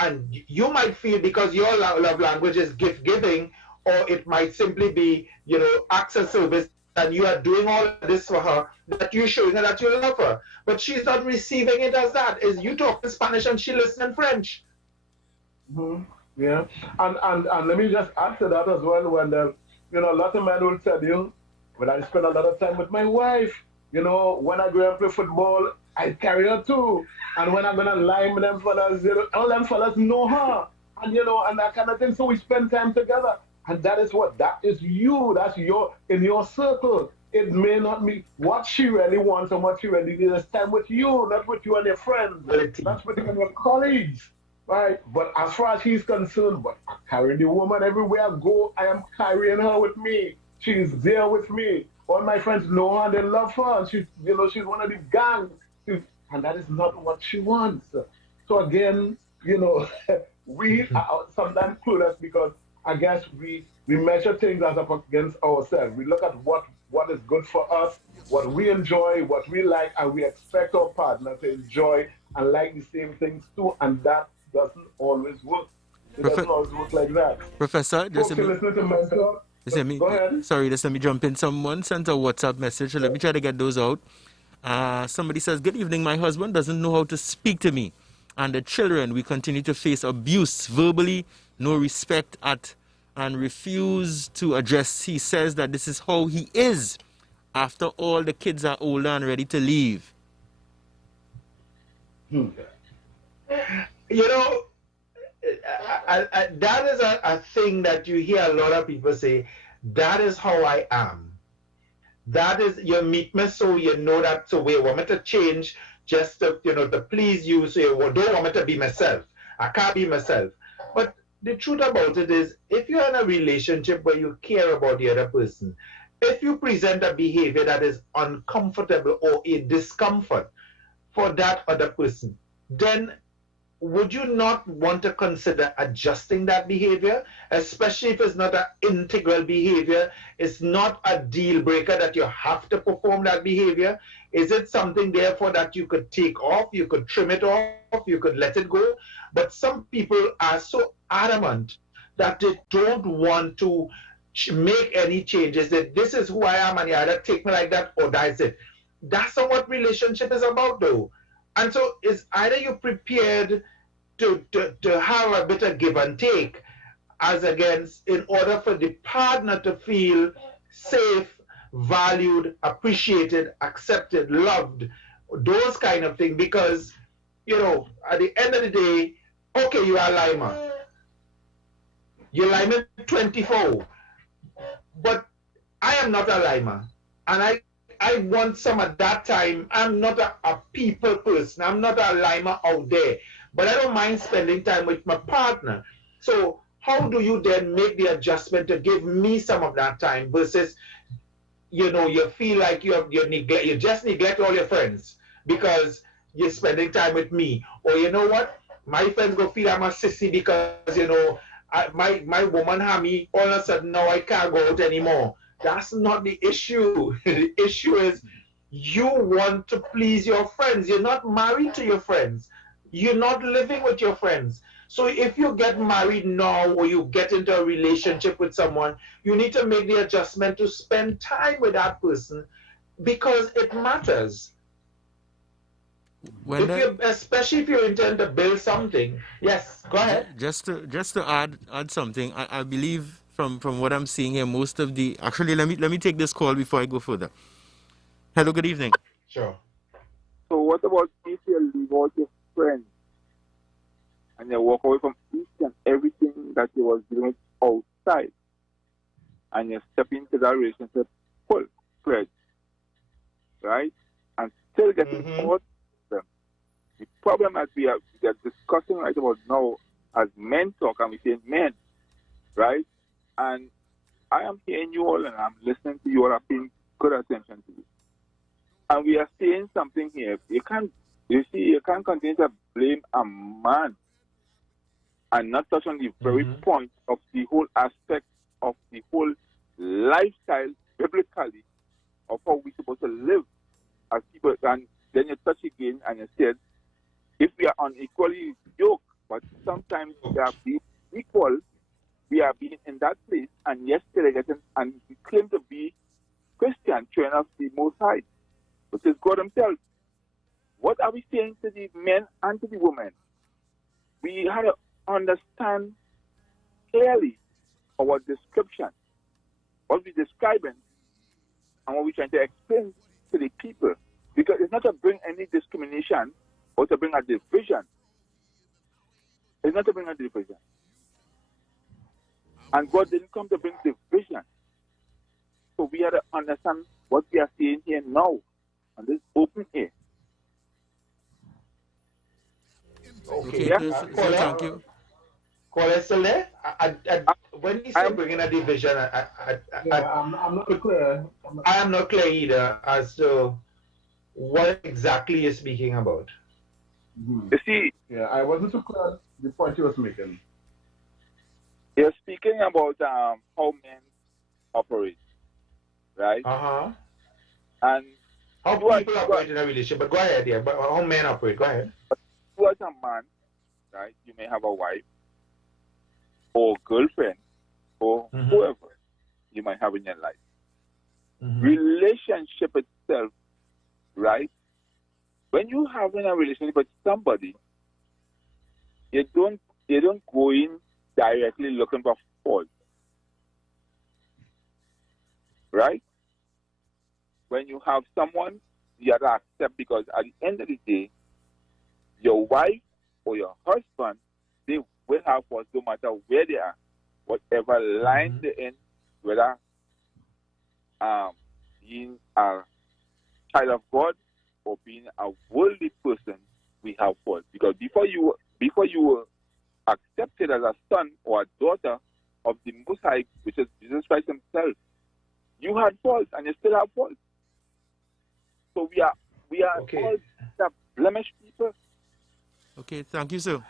And you might feel because your love language is gift giving, or it might simply be, acts of service, and you are doing all of this for her, that you're showing her that you love her. But she's not receiving it as that. Is you talking Spanish and she listening French. Yeah. And let me just add to that as well, when a lot of men will tell you, when I spend a lot of time with my wife, when I go and play football, I carry her too. And when I'm going to lie with them fellas, all them fellas know her. And, and that kind of thing. So we spend time together. And that is you. That's in your circle. It may not be what she really wants and what she really needs is time with you, not with you and your friends. That's with you and your colleagues. Right? But as far as he's concerned, but I'm carrying the woman everywhere I go, I am carrying her with me. She's there with me. All my friends know her and they love her. And she's one of the gang. And that is not what she wants. So again, we are sometimes clueless because I guess we measure things as up against ourselves. We look at what is good for us, what we enjoy, what we like, and we expect our partner to enjoy and like the same things too, and that doesn't always work. It doesn't always work like that. Professor, just Folks, you listening to mentor. Go ahead. sorry, just let me jump in. Someone sent a WhatsApp message, so let me try to get those out. Somebody says, "Good evening. My husband doesn't know how to speak to me, and the children. We continue to face abuse verbally, no respect at, and refuse to address. He says that this is how he is. After all, the kids are older and ready to leave." You know, that is a thing that you hear a lot of people say, that is how I am. That is, you meet me so you know that, so we want me to change just to, to please you, so you don't want me to be myself. I can't be myself. But the truth about it is, if you're in a relationship where you care about the other person, if you present a behavior that is uncomfortable or a discomfort for that other person, then would you not want to consider adjusting that behavior, especially if it's not an integral behavior? It's not a deal breaker that you have to perform that behavior. Is it something, therefore, that you could take off, you could trim it off, you could let it go? But some people are so adamant that they don't want to make any changes, that this is who I am and you either take me like that or that's it. That's not what relationship is about, though. And so it's either you're prepared to have a bit of give and take, as against, in order for the partner to feel safe, valued, appreciated, accepted, loved, those kind of things. Because, at the end of the day, okay, you are Lima. You're Lima 24. But I am not a Lima. And I want some at that time. I'm not a people person. I'm not a Lima out there. But I don't mind spending time with my partner. So how do you then make the adjustment to give me some of that time versus, you feel like you just neglect all your friends because you're spending time with me. Or you know what? My friends go feel I'm a sissy because, my woman have me, all of a sudden now I can't go out anymore. That's not the issue. The issue is you want to please your friends. You're not married to your friends. You're not living with your friends. So if you get married now or you get into a relationship with someone, you need to make the adjustment to spend time with that person because it matters. Especially if you intend to build something. Yes, go ahead. Just to add something, I believe from what I'm seeing here, most of the actually let me take this call before I go further. Hello, good evening. Sure. So what about if you leave all your friends and you walk away from each and everything that you was doing outside, and you step into that relationship full-fledged, right? And still getting all them. The problem that we are discussing right about now, as men talk, and we say men, right? And I am hearing you all and I'm listening to you all, I'm paying good attention to you. And we are saying something here. You can't continue to blame a man and not touch on the very point of the whole aspect of the whole lifestyle biblically of how we're supposed to live as people. And then you touch again and you said, if we are unequally yoked, but sometimes we are being equal, we are being in that place, and yesterday and we claim to be Christian, children of the Most High, which is God Himself. What are we saying to the men and to the women? We have to understand clearly our description, what we're describing, and what we're trying to explain to the people. Because it's not to bring any discrimination or to bring a division. It's not to bring a division. And God didn't come to bring division. So we have to understand what we are saying here now on this open air. Okay, thank you. When you say bringing a division, I'm not clear. I am not clear either as to what exactly you're speaking about. You see, I wasn't too clear the point you was making. You're speaking about how men operate, right? Uh-huh. And how You are, people operate in a relationship. But go ahead, yeah. But how men operate. Go ahead. you as a man, right? You may have a wife or girlfriend or whoever you might have in your life. Relationship itself, right? When you have in a relationship with somebody, you don't go in directly looking for fault, right? When you have someone, you have to accept, because at the end of the day, your wife or your husband, they will have faults no matter where they are, whatever line they're in, whether being a child of God or being a worldly person, we have faults. Because before you were accepted as a son or a daughter of the Most High, which is Jesus Christ Himself, you had faults and you still have faults. So we are all blemished people. Okay, thank you, sir.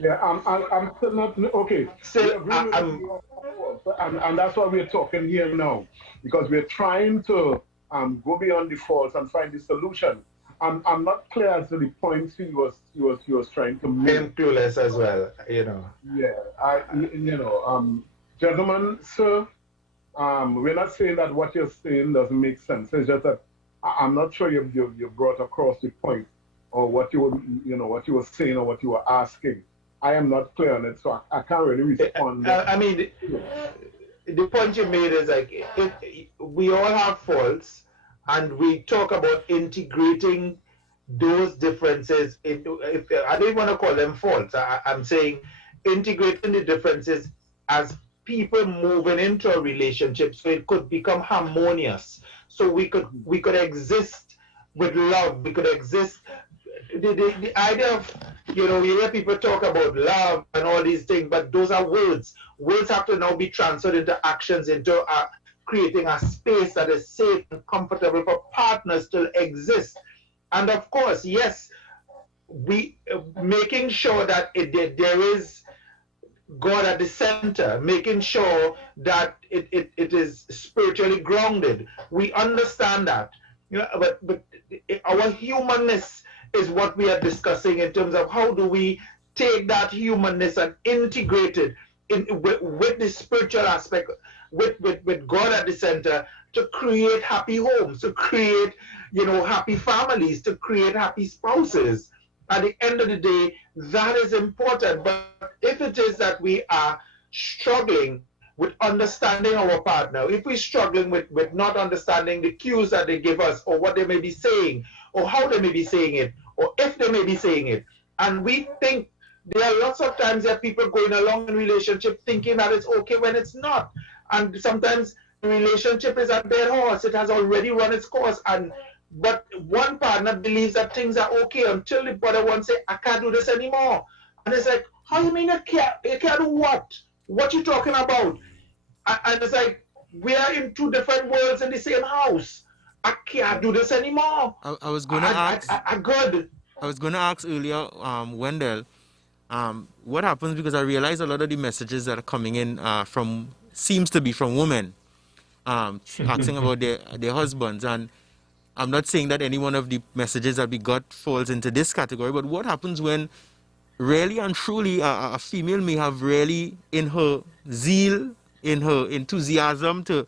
Yeah, I'm still not okay. And that's why we're talking here now, because we're trying to go beyond the faults and find the solution. I'm not clear as to the points he was trying to make. I'm clueless as well, you know. Yeah, gentlemen, sir, we're not saying that what you're saying doesn't make sense. It's just that I'm not sure you brought across the point, or what you were saying, or what you were asking. I am not clear on it, so I can't really respond. I mean, the point you made is like we all have faults, and we talk about integrating those differences into. I don't want to call them faults. I'm saying integrating the differences as people moving into a relationship, so it could become harmonious. So we could exist with love. We could exist. The idea of, you hear people talk about love and all these things, but those are words. Words have to now be transferred into actions, into creating a space that is safe and comfortable for partners to exist. And of course, yes, we making sure that there is God at the center, making sure that it is spiritually grounded. We understand that, but our humanness is what we are discussing in terms of how do we take that humanness and integrate it with the spiritual aspect, with God at the center, to create happy homes, to create happy families, to create happy spouses. At the end of the day, that is important. But if it is that we are struggling with understanding our partner, if we're struggling with not understanding the cues that they give us, or what they may be saying, or how they may be saying it, or if they may be saying it, and we think, there are lots of times that people going along in relationship thinking that it's okay when it's not. And sometimes the relationship is a dead horse. It has already run its course. But one partner believes that things are okay until the other one say, I can't do this anymore. And it's like, how you mean you can't do what? What you talking about? And it's like, we are in two different worlds in the same house. I can't do this anymore. I was going to ask. Good. I was going to ask earlier, Wendell, what happens, because I realize a lot of the messages that are coming in seems to be from women, asking about their husbands. And I'm not saying that any one of the messages that we got falls into this category, but what happens when really and truly a female may have really, in her zeal, in her enthusiasm to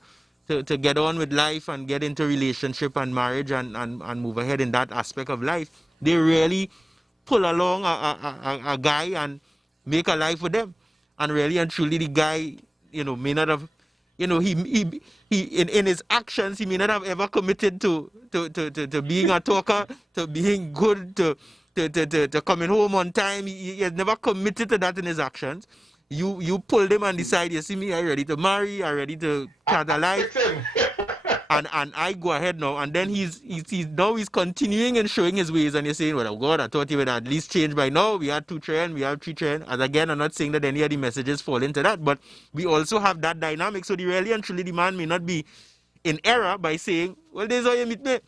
get on with life and get into relationship and marriage and move ahead in that aspect of life, they really pull along a guy and make a life with them. And really and truly the guy, may not have, he in his actions, he may not have ever committed to being a talker, to being good, to coming home on time. He has never committed to that in his actions. You pulled him and decide, you see me, I'm ready to marry, I'm ready to start a life. And I go ahead now, and then he's continuing and showing his ways, and you're saying, well, God, I thought he would at least change by now. We had 2 children, we have 3 children. And again, I'm not saying that any of the messages fall into that, but we also have that dynamic. So the really and truly the man may not be in error by saying, well, this is how you meet me,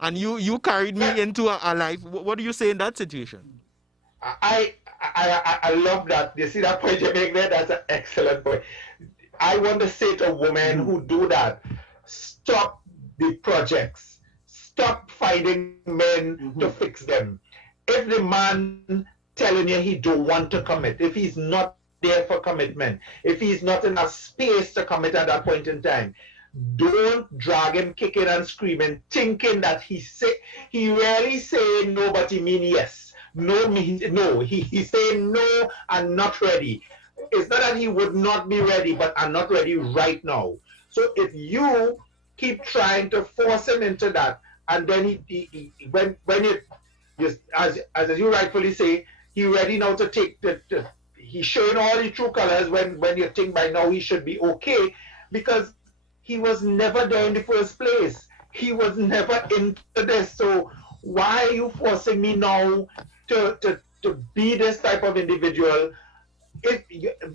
and you carried me into a life. What do you say in that situation? I love that. You see that point you make there? That's an excellent point. I want to say to women who do that, stop the projects. Stop finding men to fix them. If the man telling you he don't want to commit, if he's not there for commitment, if he's not in a space to commit at that point in time, don't drag him kicking and screaming, thinking that he really saying no, but he mean yes. No, he's saying no, I'm not ready. It's not that he would not be ready, but I'm not ready right now. So if you keep trying to force him into that, and then when you, as you rightfully say, he ready now to take he's showing all the true colors when you think by now he should be okay, because he was never there in the first place. He was never into this. So why are you forcing me now to be this type of individual? And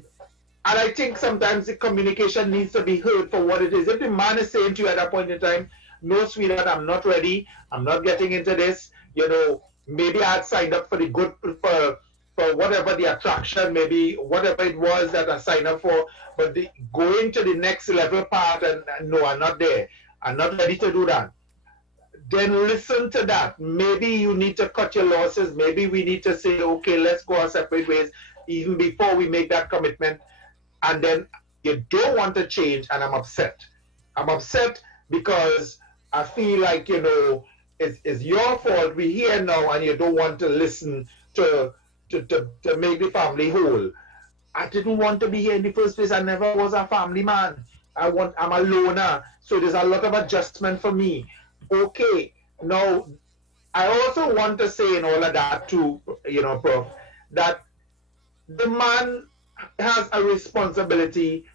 I think sometimes the communication needs to be heard for what it is. If the man is saying to you at that point in time, no, sweetheart, I'm not ready, I'm not getting into this, maybe I had signed up for the good, for whatever the attraction, maybe whatever it was that I signed up for, but going to the next level part, and no, I'm not there, I'm not ready to do that. Then listen to that. Maybe you need to cut your losses. Maybe we need to say, okay, let's go our separate ways, even before we make that commitment. And then you don't want to change, and I'm upset. I'm upset because I feel like, it's your fault. We're here now, and you don't want to listen to make the family whole. I didn't want to be here in the first place. I never was a family man. I'm a loner. So there's a lot of adjustment for me. Okay. Now, I also want to say in all of that too, Prof, that the man has a responsibility.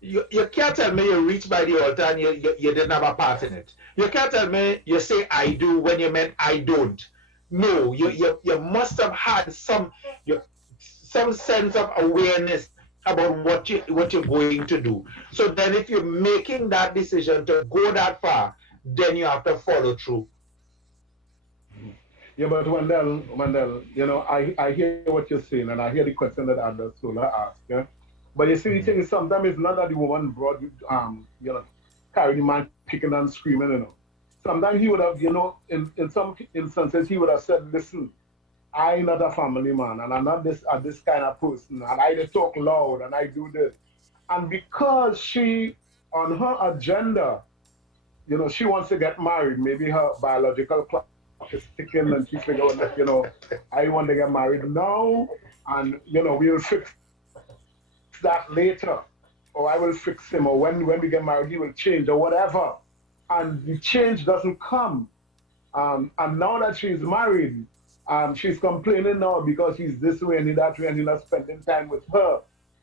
You can't tell me you reach by the altar and you didn't have a part in it. You can't tell me you say I do when you meant I don't. No, you must have had some sense of awareness about what you're going to do. So then if you're making that decision to go that far, then you have to follow through. Yeah, but Wendell, I hear what you're saying, and I hear the question that Anders Sola asked. Yeah? But you see, the thing is, sometimes it's not that the woman brought, carried the man kicking and screaming, Sometimes he would have, in some instances, he would have said, listen, I'm not a family man, and I'm not this kind of person, and I just talk loud, and I do this. And because she, on her agenda, she wants to get married, maybe her biological clock is ticking, and she figured that, I want to get married now, and, we'll fix that later, or I will fix him, or when we get married, he will change, or whatever. And the change doesn't come. And now that she's married, she's complaining now because he's this way and that way, and he's not spending time with her,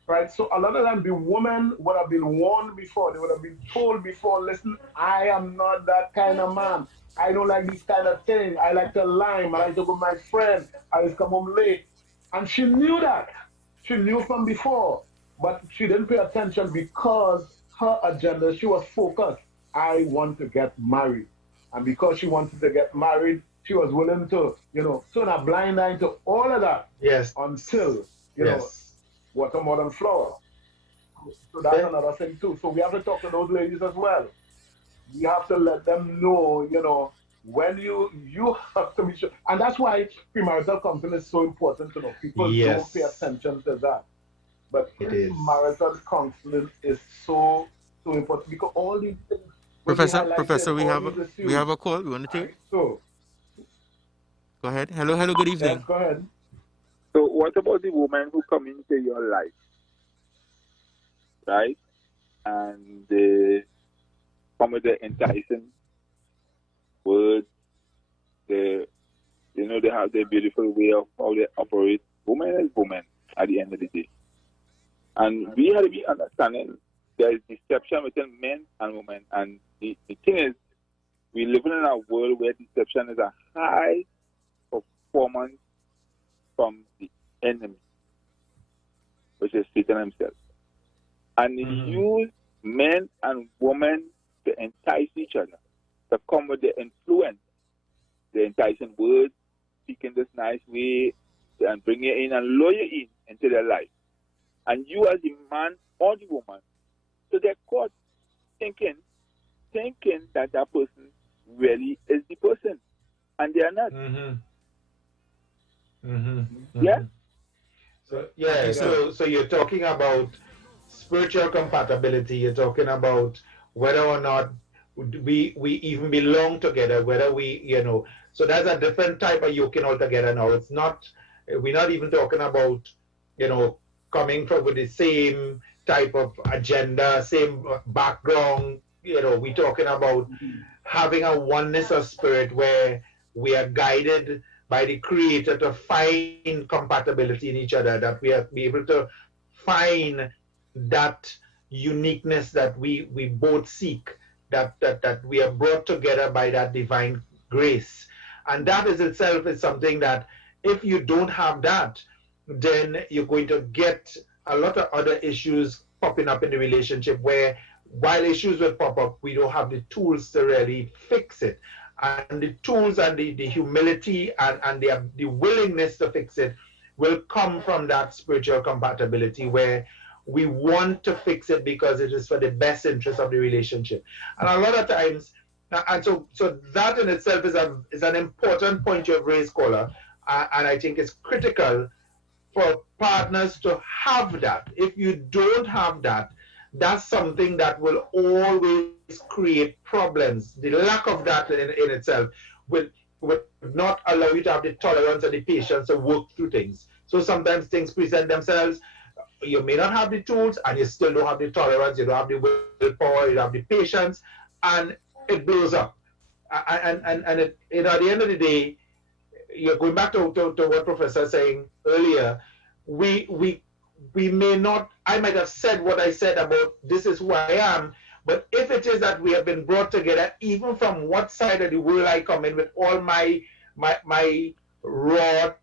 right? So a lot of them, the woman would have been warned before. They would have been told before, listen, I am not that kind of man. I don't like this kind of thing. I like to lime. I like to go with my friend. I just come home late. And she knew that. She knew from before. But she didn't pay attention because her agenda, she was focused. I want to get married. And because she wanted to get married, she was willing to, turn a blind eye to all of that. Yes. Until, watermelon flower. So that's another thing too. So we have to talk to those ladies as well. We have to let them know, when you have to be sure. And that's why premarital counseling is so important to know. People don't pay attention to that. But marital counseling is so important because all these things. Professor, we have a call. We want to take. So, go ahead. Hello. Good evening. Yes, go ahead. So, what about the woman who come into your life, right? And they come with the enticing words. They have their beautiful way of how they operate. Woman is woman at the end of the day, and we have to be understanding. There is deception between men and women. And the thing is, we live in a world where deception is a high performance from the enemy, which is Satan himself. And he used men and women to entice each other, to come with the influence, the enticing words, speaking this nice way, and bring you in and lure you into their life. And you as the man or the woman, so they're caught thinking thinking that that person really is the person, and they are not. Yeah. So yeah, so you're talking about spiritual compatibility. You're talking about whether or not we even belong together, whether we, so that's a different type of yoking altogether now. It's not, we're not even talking about, coming from with the same type of agenda, same background. We're talking about having a oneness of spirit where we are guided by the Creator to find compatibility in each other, that we are be able to find that uniqueness that we both seek, that we are brought together by that divine grace. And that is itself is something that if you don't have that, then you're going to get a lot of other issues popping up in the relationship where while issues will pop up, we don't have the tools to really fix it. And the tools and the humility and the willingness to fix it will come from that spiritual compatibility where we want to fix it because it is for the best interest of the relationship. And a lot of times, and so that in itself is an important point you have raised, caller, and I think it's critical for partners to have that. If you don't have that, that's something that will always create problems. The lack of that in itself will not allow you to have the tolerance and the patience to work through things. So sometimes things present themselves. You may not have the tools and you still don't have the tolerance, you don't have the willpower, you don't have the patience, and it blows up. And at the end of the day, you're going back to what Professor was saying earlier, we may not, I might have said what I said about this is who I am, but if it is that we have been brought together, even from what side of the world I come in with all my raw,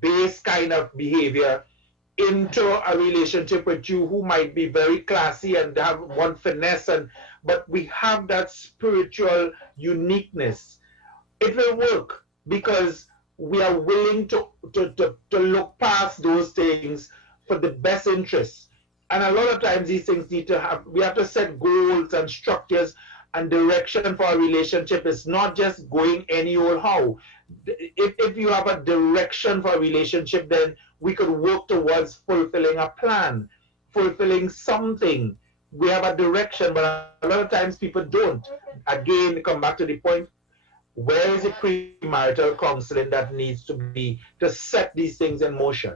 base kind of behavior, into a relationship with you who might be very classy and have one finesse, but we have that spiritual uniqueness, it will work because we are willing to look past those things for the best interests. And a lot of times these things we have to set goals and structures and direction for a relationship. It's not just going any old how. If you have a direction for a relationship, then we could work towards fulfilling a plan, fulfilling something. We have a direction, but a lot of times people don't. Again, come back to the point, where is the premarital counseling that needs to be to set these things in motion?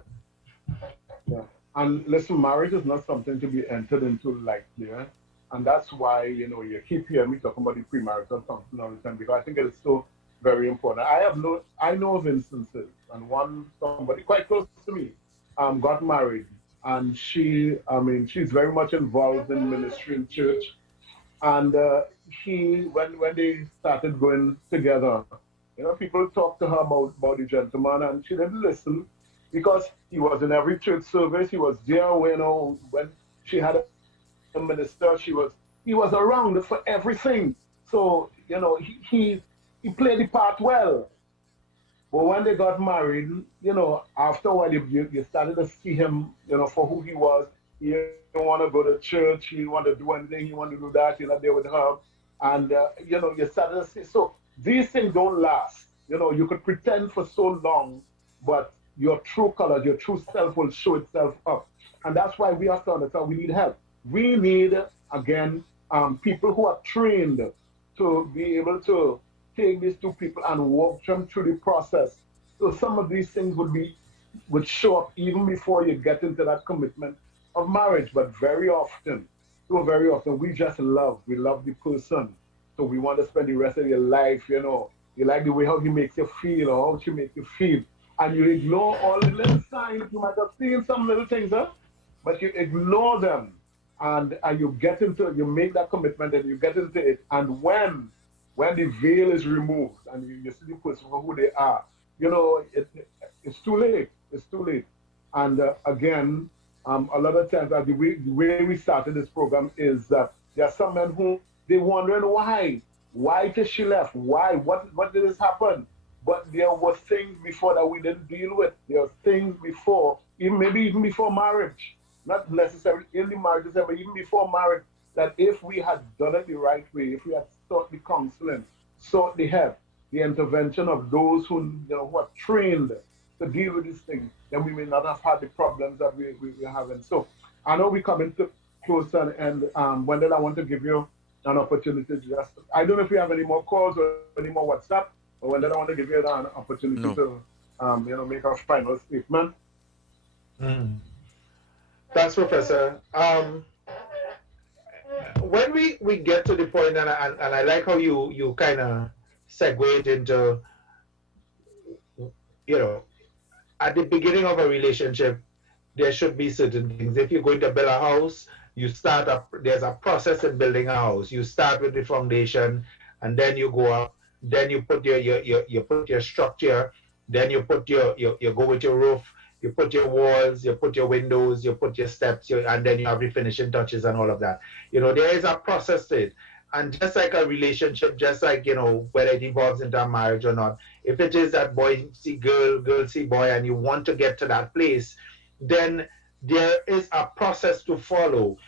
Yeah. And listen, marriage is not something to be entered into lightly, yeah? And that's why, you keep hearing me talking about the premarital counseling all the time, because I think it is so very important. I know of instances, and somebody quite close to me got married, and she's very much involved in ministry in church. And when they started going together, people talked to her about the gentleman, and she didn't listen because he was in every church service. He was there when she had a minister. He was around for everything. So he played the part well. But when they got married, after a while, you started to see him, for who he was. He didn't want to go to church. He didn't want to do anything. He wanted to do that. You're not there with her. And, you started to see. So these things don't last. You could pretend for so long, but your true colors, your true self will show itself up. And that's why we have to understand we need help. We need, again, people who are trained to be able to take these two people and walk them through the process. So some of these things would show up even before you get into that commitment of marriage. But very often, we just love the person. So we want to spend the rest of your life, you like the way how he makes you feel or how she makes you feel. And you ignore all the little signs. You might have seen some little things, but you ignore them. And you make that commitment and you get into it. And when the veil is removed and you see the person for who they are, it's too late. It's too late. And again, a lot of times, the way we started this program is that there are some men who they're wondering why. Why did she left? Why? What did this happen? But there were things before that we didn't deal with. There were things before, maybe even before marriage. Not necessarily in the marriage, but even before marriage, that if we had done it the right way, if we had sought the counseling, sought the help, the intervention of those who, who are trained to deal with these things, then we may not have had the problems that we're having. So I know we're coming to close and Wendell, I want to give you an opportunity to just, I don't know if we have any more calls or any more WhatsApp, but Wendell, I want to give you an opportunity to, make a final statement. Thanks, Professor. When we get to the point, and I like how you kind of segued into, at the beginning of a relationship, there should be certain things. If you're going to build a house, there's a process in building a house. You start with the foundation, and then you go up. Then you put you put your structure. Then you go with your roof. You put your walls, you put your windows, you put your steps, and then you have the finishing touches and all of that. There is a process to it. And just like a relationship, just like, whether it evolves into a marriage or not, if it is that boy see girl, girl see boy, and you want to get to that place, then there is a process to follow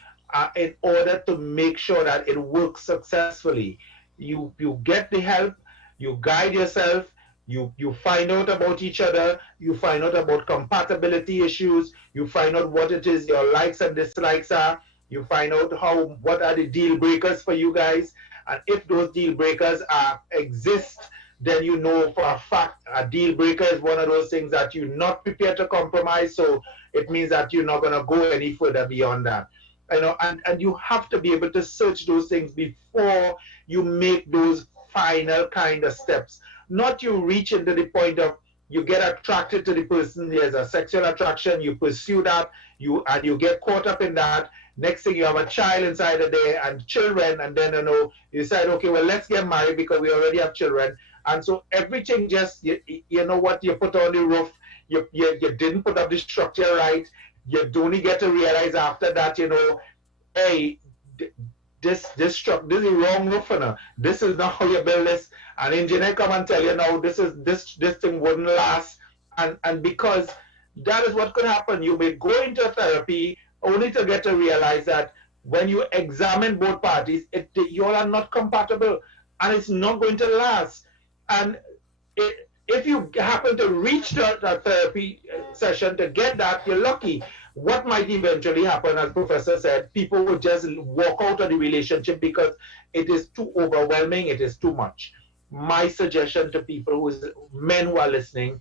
in order to make sure that it works successfully. You get the help, you guide yourself, you find out about each other, you find out about compatibility issues, you find out what it is your likes and dislikes are, you find out what are the deal breakers for you guys, and if those deal breakers exist, then you know for a fact a deal breaker is one of those things that you're not prepared to compromise, so it means that you're not going to go any further beyond that. And you have to be able to search those things before you make those final kind of steps. Not you reach into the point of you get attracted to the person, there's a sexual attraction, you pursue that, you get caught up in that. Next thing you have a child inside of there and children, and then you decide, okay, well, let's get married because we already have children. And so everything just, you know what, you put on the roof, you didn't put up the structure right, you only get to realize after that, hey, this is the wrong roof, this is not how you build this. An engineer come and tell you now this thing wouldn't last, and because that is what could happen. You may go into therapy only to get to realize that when you examine both parties, you all are not compatible, and it's not going to last. And if you happen to reach that therapy session to get that, you're lucky. What might eventually happen, as Professor said, people will just walk out of the relationship because it is too overwhelming, it is too much. My suggestion to people, men who are listening,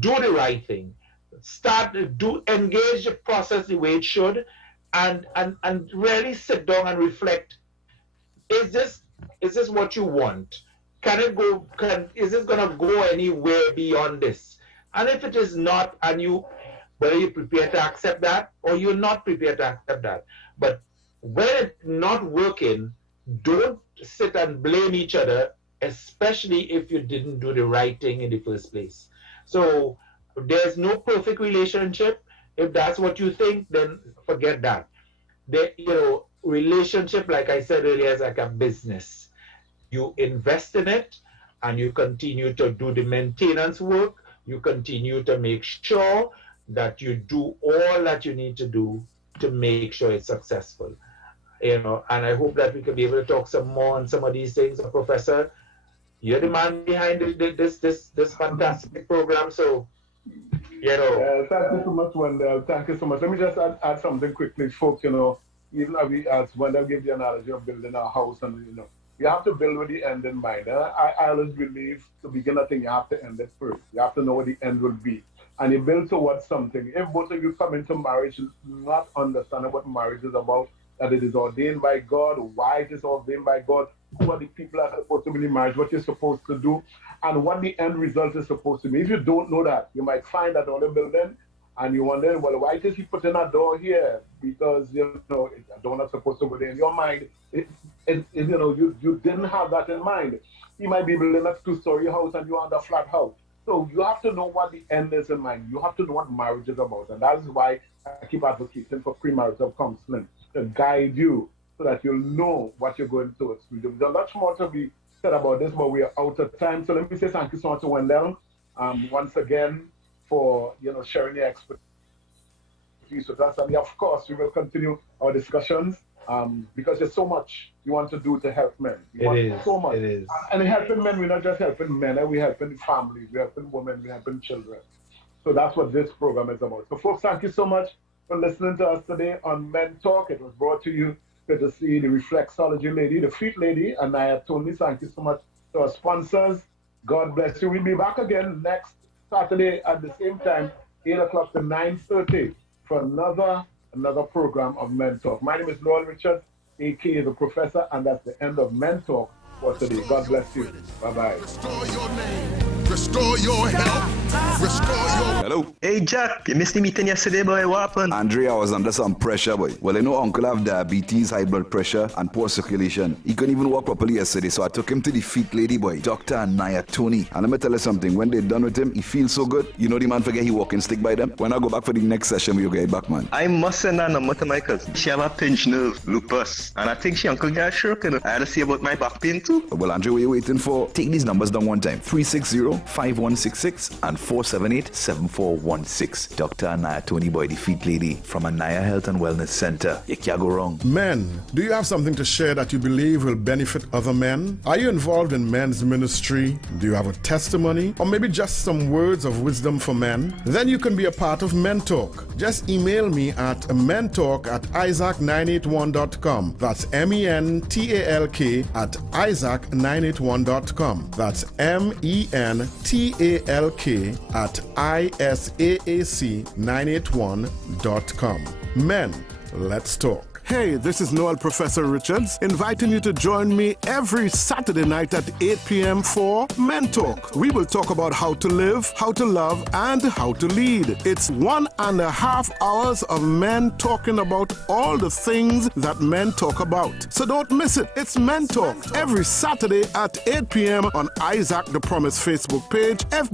do the right thing. Engage the process the way it should, and really sit down and reflect. Is this what you want? Is this gonna go anywhere beyond this? And if it is not, and whether you're prepared to accept that or you're not prepared to accept that. But when it's not working, don't sit and blame each other, especially if you didn't do the right thing in the first place. So there's no perfect relationship. If that's what you think, then forget that. Relationship, like I said earlier, is like a business. You invest in it and you continue to do the maintenance work. You continue to make sure that you do all that you need to do to make sure it's successful. And I hope that we can be able to talk some more on some of these things. Professor, you're the man behind this fantastic program. So, thank you so much, Wendell. Thank you so much. Let me just add something quickly, folks. Even as Wendell gave the analogy of building a house, and you have to build with the end in mind. I always believe to begin a thing, you have to end it first. You have to know what the end will be. And you build towards something. If both of you come into marriage not understanding what marriage is about, that it is ordained by God, why it is ordained by God, who are the people that are supposed to be in marriage, what you're supposed to do, and what the end result is supposed to be. If you don't know that, you might find that on the building, and you wonder, well, why did he put in a door here? Because, a door not supposed to go there. In your mind, you didn't have that in mind. He might be building a 2-story house and you're on a flat house. So you have to know what the end is in mind. You have to know what marriage is about. And that is why I keep advocating for premarital counseling, to guide you so that you'll know what you're going towards. There's much more to be said about this, but we are out of time. So let me say thank you so much to Wendell once again for sharing your expertise with us. And of course, we will continue our discussions because there's so much you want to do to help men. So much. It is. And helping men, we're not just helping men, we're helping families, we're helping women, we're helping children. So that's what this program is about. So folks, thank you so much for listening to us today on Men Talk. It was brought to you courtesy the Reflexology lady, the Feet lady, and Naya Tony. Thank you so much to our sponsors. God bless you. We'll be back again next Saturday at the same time, 8 o'clock to 9:30 for another program of Men Talk. My name is Noel Richards, aka the Professor, and that's the end of Men Talk for today. God bless you. Bye-bye. Restore your name. Restore your health. Restore your... Hello. Hey Jack, you missed the meeting yesterday, boy. What happened? Andrea was under some pressure, boy. Well, I know Uncle have diabetes, high blood pressure, and poor circulation. He couldn't even walk properly yesterday, so I took him to the feet lady, boy, Dr. Naya Tony. And let me tell you something, when they're done with him, he feels so good. You know the man forget he walking stick by them? When I go back for the next session, we'll get back, man. I must send that number to my cousin. She have a pinched nerve, lupus. And I think she uncle got stroke, you know. I had to see about my back pain too. Well, Andrea, what are you waiting for? Take these numbers down one time. 360-5166 and 478-7416. Dr. Naya Tony, boy, the feet lady from Anaya Health and Wellness Center. You can't go wrong. Men, do you have something to share that you believe will benefit other men? Are you involved in men's ministry? Do you have a testimony? Or maybe just some words of wisdom for men? Then you can be a part of Men Talk. Just email me at mentalk@isaac981.com. That's mentalk@isaac981.com. That's mentalk@isaac981.com. Men, let's talk. Hey, this is Noel Professor Richards, inviting you to join me every Saturday night at 8 p.m. for Men Talk. We will talk about how to live, how to love, and how to lead. It's 1.5 hours of men talking about all the things that men talk about. So don't miss it. It's Men Talk every Saturday at 8 p.m. on Isaac the Promise Facebook page, FB